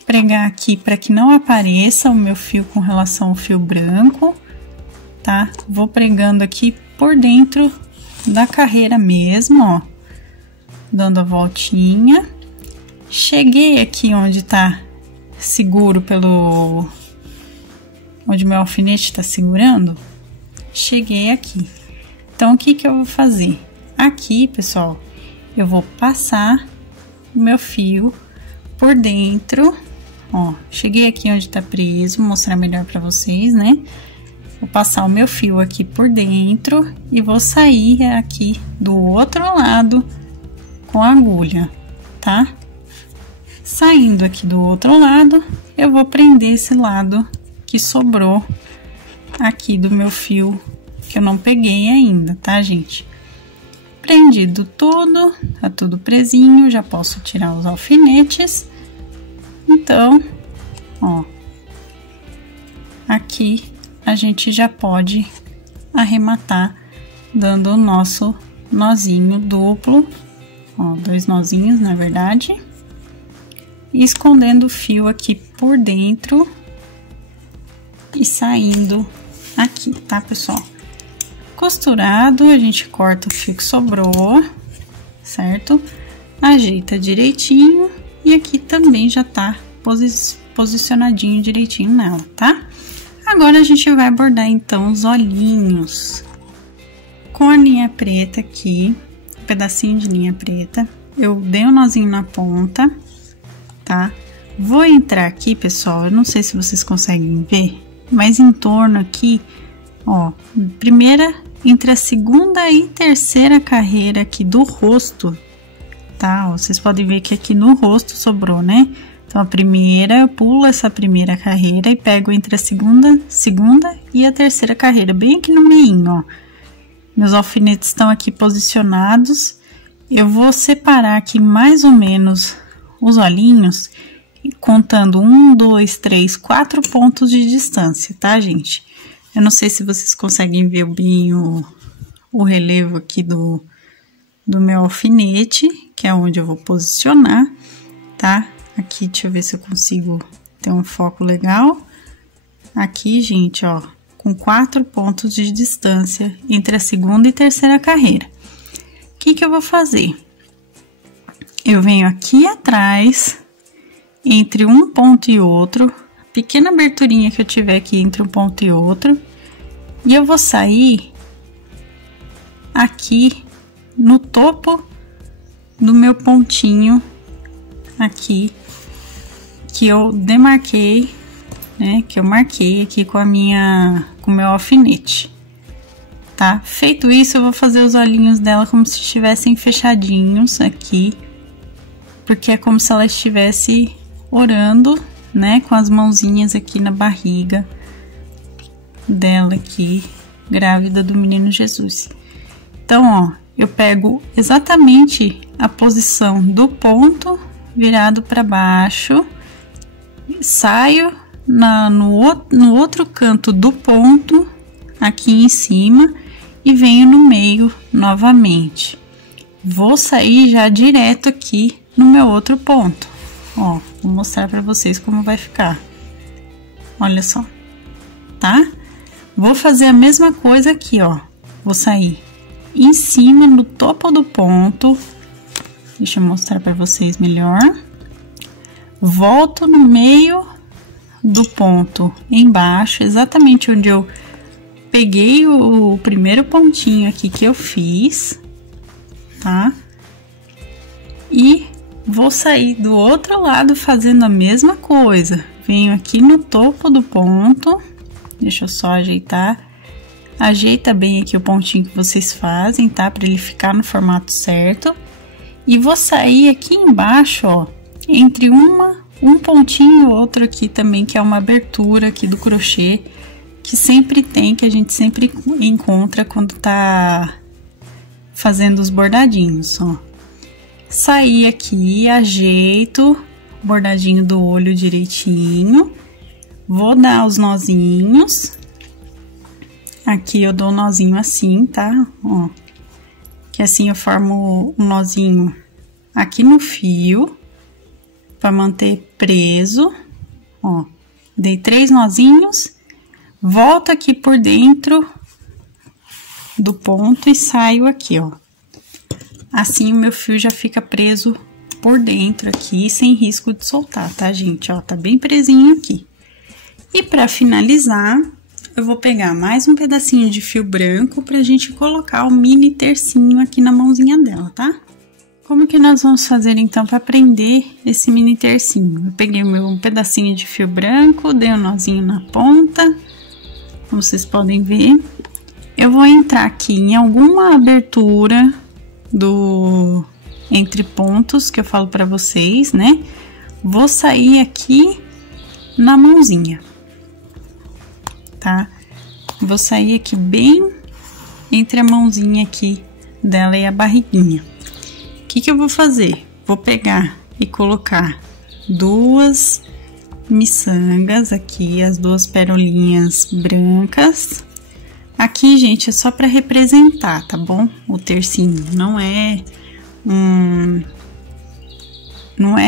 pregar aqui para que não apareça o meu fio com relação ao fio branco, tá? Vou pregando aqui por dentro da carreira mesmo, ó. Dando a voltinha. Cheguei aqui onde tá seguro onde meu alfinete tá segurando. Cheguei aqui. Então, o que eu vou fazer? Aqui, pessoal, eu vou passar o meu fio por dentro, ó. Cheguei aqui onde tá preso, vou mostrar melhor pra vocês, né? Vou passar o meu fio aqui por dentro e vou sair aqui do outro lado com a agulha, tá? Saindo aqui do outro lado, eu vou prender esse lado que sobrou aqui do meu fio, que eu não peguei ainda, tá, gente? Prendido tudo, tá tudo presinho, já posso tirar os alfinetes. Então, ó, aqui a gente já pode arrematar dando o nosso nozinho duplo, ó, 2 nozinhos, na verdade, e escondendo o fio aqui por dentro e saindo aqui, tá, pessoal? Costurado, a gente corta o fio que sobrou, certo? Ajeita direitinho e aqui também já tá posicionadinho direitinho nela, tá? Agora a gente vai bordar então os olhinhos. Com a linha preta aqui, um pedacinho de linha preta, eu dei um nozinho na ponta, tá? Vou entrar aqui, pessoal, eu não sei se vocês conseguem ver, mas em torno aqui, ó, primeira, entre a 2ª e 3ª carreira aqui do rosto, tá? Ó, vocês podem ver que aqui no rosto sobrou, né? Então, a primeira, eu pulo essa primeira carreira e pego entre a segunda e a 3ª carreira, bem aqui no meio, ó. Meus alfinetes estão aqui posicionados. Eu vou separar aqui mais ou menos os olhinhos contando 1, 2, 3, 4 pontos de distância, tá, gente? Eu não sei se vocês conseguem ver bem o relevo aqui do meu alfinete, que é onde eu vou posicionar, tá? Aqui, deixa eu ver se eu consigo ter um foco legal. Aqui, gente, ó, com 4 pontos de distância entre a segunda e terceira carreira. O que eu vou fazer? Eu venho aqui atrás, entre um ponto e outro, pequena aberturinha que eu tiver aqui entre um ponto e outro, e eu vou sair aqui no topo do meu pontinho aqui, que eu demarquei, né, que eu marquei aqui com o meu alfinete, tá? Feito isso, eu vou fazer os olhinhos dela como se estivessem fechadinhos aqui, porque é como se ela estivesse orando, né, com as mãozinhas aqui na barriga dela aqui, grávida do menino Jesus. Então, ó, eu pego exatamente a posição do ponto virado para baixo, saio no outro canto do ponto, aqui em cima, e venho no meio novamente. Vou sair já direto aqui no meu outro ponto. Ó, vou mostrar para vocês como vai ficar. Olha só, tá? Vou fazer a mesma coisa aqui, ó. Vou sair em cima, no topo do ponto. Deixa eu mostrar para vocês melhor. Volto no meio do ponto embaixo, exatamente onde eu peguei o primeiro pontinho aqui que eu fiz, tá? E vou sair do outro lado fazendo a mesma coisa. Venho aqui no topo do ponto, deixa eu só ajeitar. Ajeita bem aqui o pontinho que vocês fazem, tá? Para ele ficar no formato certo. E vou sair aqui embaixo, ó, entre um pontinho e outro aqui também, que é uma abertura aqui do crochê, que sempre tem, que a gente sempre encontra quando tá fazendo os bordadinhos, ó. Saí aqui, ajeito o bordadinho do olho direitinho, vou dar os nozinhos. Aqui eu dou um nozinho assim, tá? Ó, que assim eu formo um nozinho aqui no fio, para manter preso, ó. Dei 3 nozinhos, volto aqui por dentro do ponto e saio aqui, ó. Assim o meu fio já fica preso por dentro aqui, sem risco de soltar, tá, gente? Ó, tá bem presinho aqui. E para finalizar, eu vou pegar mais um pedacinho de fio branco pra gente colocar o mini tercinho aqui na mãozinha dela, tá? Como que nós vamos fazer então para prender esse mini tercinho? Eu peguei um pedacinho de fio branco, dei um nozinho na ponta, como vocês podem ver. Eu vou entrar aqui em alguma abertura entre pontos que eu falo para vocês, né? Vou sair aqui na mãozinha, tá? Vou sair aqui bem entre a mãozinha aqui dela e a barriguinha. O que eu vou fazer? Vou pegar e colocar 2 miçangas aqui, as 2 perolinhas brancas. Aqui, gente, é só para representar, tá bom? O tercinho não é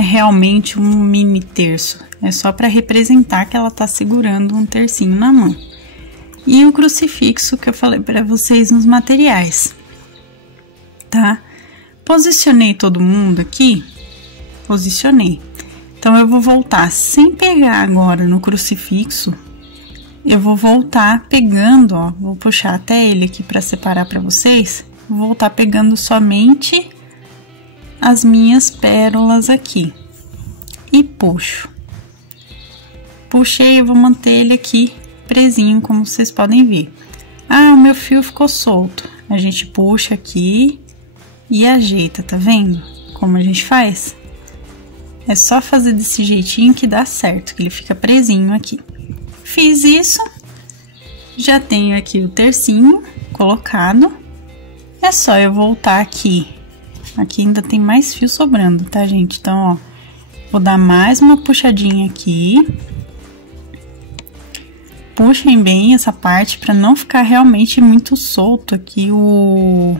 realmente um mini terço, é só para representar que ela tá segurando um tercinho na mão. E o crucifixo que eu falei para vocês nos materiais, tá? Posicionei todo mundo aqui, posicionei. Então, eu vou voltar, sem pegar agora no crucifixo, eu vou voltar pegando, ó, vou puxar até ele aqui para separar para vocês, vou voltar pegando somente as minhas pérolas aqui e puxo. Puxei, eu vou manter ele aqui presinho, como vocês podem ver. Ah, o meu fio ficou solto. A gente puxa aqui e ajeita, tá vendo? Como a gente faz? É só fazer desse jeitinho que dá certo, que ele fica presinho aqui. Fiz isso, já tenho aqui o tercinho colocado. É só eu voltar aqui. Aqui ainda tem mais fio sobrando, tá, gente? Então, ó, Vou dar mais uma puxadinha aqui. Puxem bem essa parte para não ficar realmente muito solto aqui o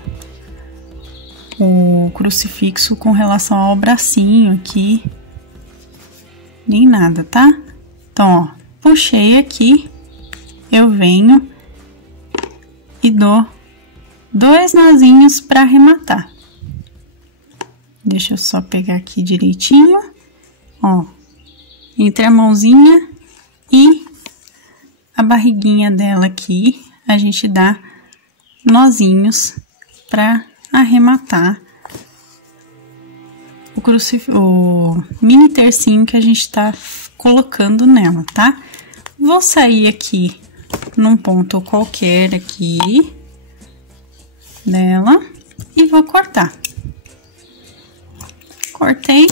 crucifixo com relação ao bracinho aqui. Nem nada, tá? Então, ó, puxei aqui, eu venho e dou 2 nozinhos para arrematar. Deixa eu só pegar aqui direitinho, ó, entre a mãozinha e a barriguinha dela aqui, a gente dá nozinhos para arrematar o mini tercinho que a gente tá colocando nela, tá? Vou sair aqui num ponto qualquer aqui dela e vou cortar. Cortei.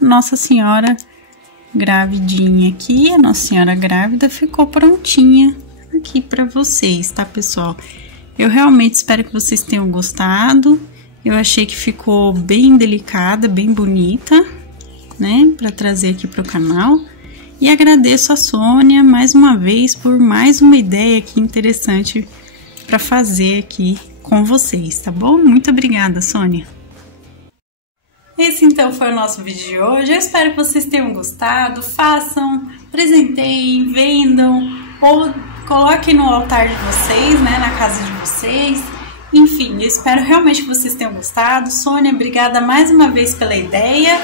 Nossa Senhora gravidinha aqui, a Nossa Senhora grávida ficou prontinha aqui pra vocês, tá, pessoal? Eu realmente espero que vocês tenham gostado. Eu achei que ficou bem delicada, bem bonita, né, pra trazer aqui pro canal. E agradeço a Sônia mais uma vez por mais uma ideia aqui interessante pra fazer aqui com vocês, tá bom? Muito obrigada, Sônia. Esse então foi o nosso vídeo de hoje. Eu espero que vocês tenham gostado. Façam, presenteiem, vendam ou coloquem no altar de vocês, né, na casa de vocês. Enfim, eu espero realmente que vocês tenham gostado. Sônia, obrigada mais uma vez pela ideia.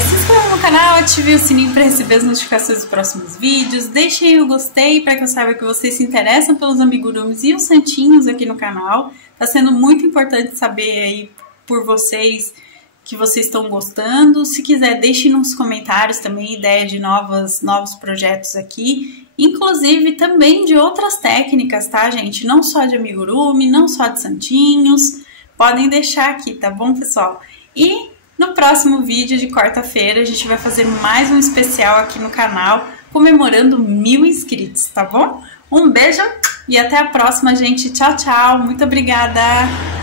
Se inscreva no canal, ative o sininho para receber as notificações dos próximos vídeos. Deixem o gostei para que eu saiba que vocês se interessam pelos amigurumis e os santinhos aqui no canal. Tá sendo muito importante saber aí por vocês que vocês estão gostando. Se quiser, deixe nos comentários também ideia de novos projetos aqui. Inclusive também de outras técnicas, tá, gente? Não só de amigurumi, não só de santinhos. Podem deixar aqui, tá bom, pessoal? E no próximo vídeo de quarta-feira a gente vai fazer mais um especial aqui no canal comemorando 1000 inscritos, tá bom? Um beijo e até a próxima, gente. Tchau, tchau. Muito obrigada!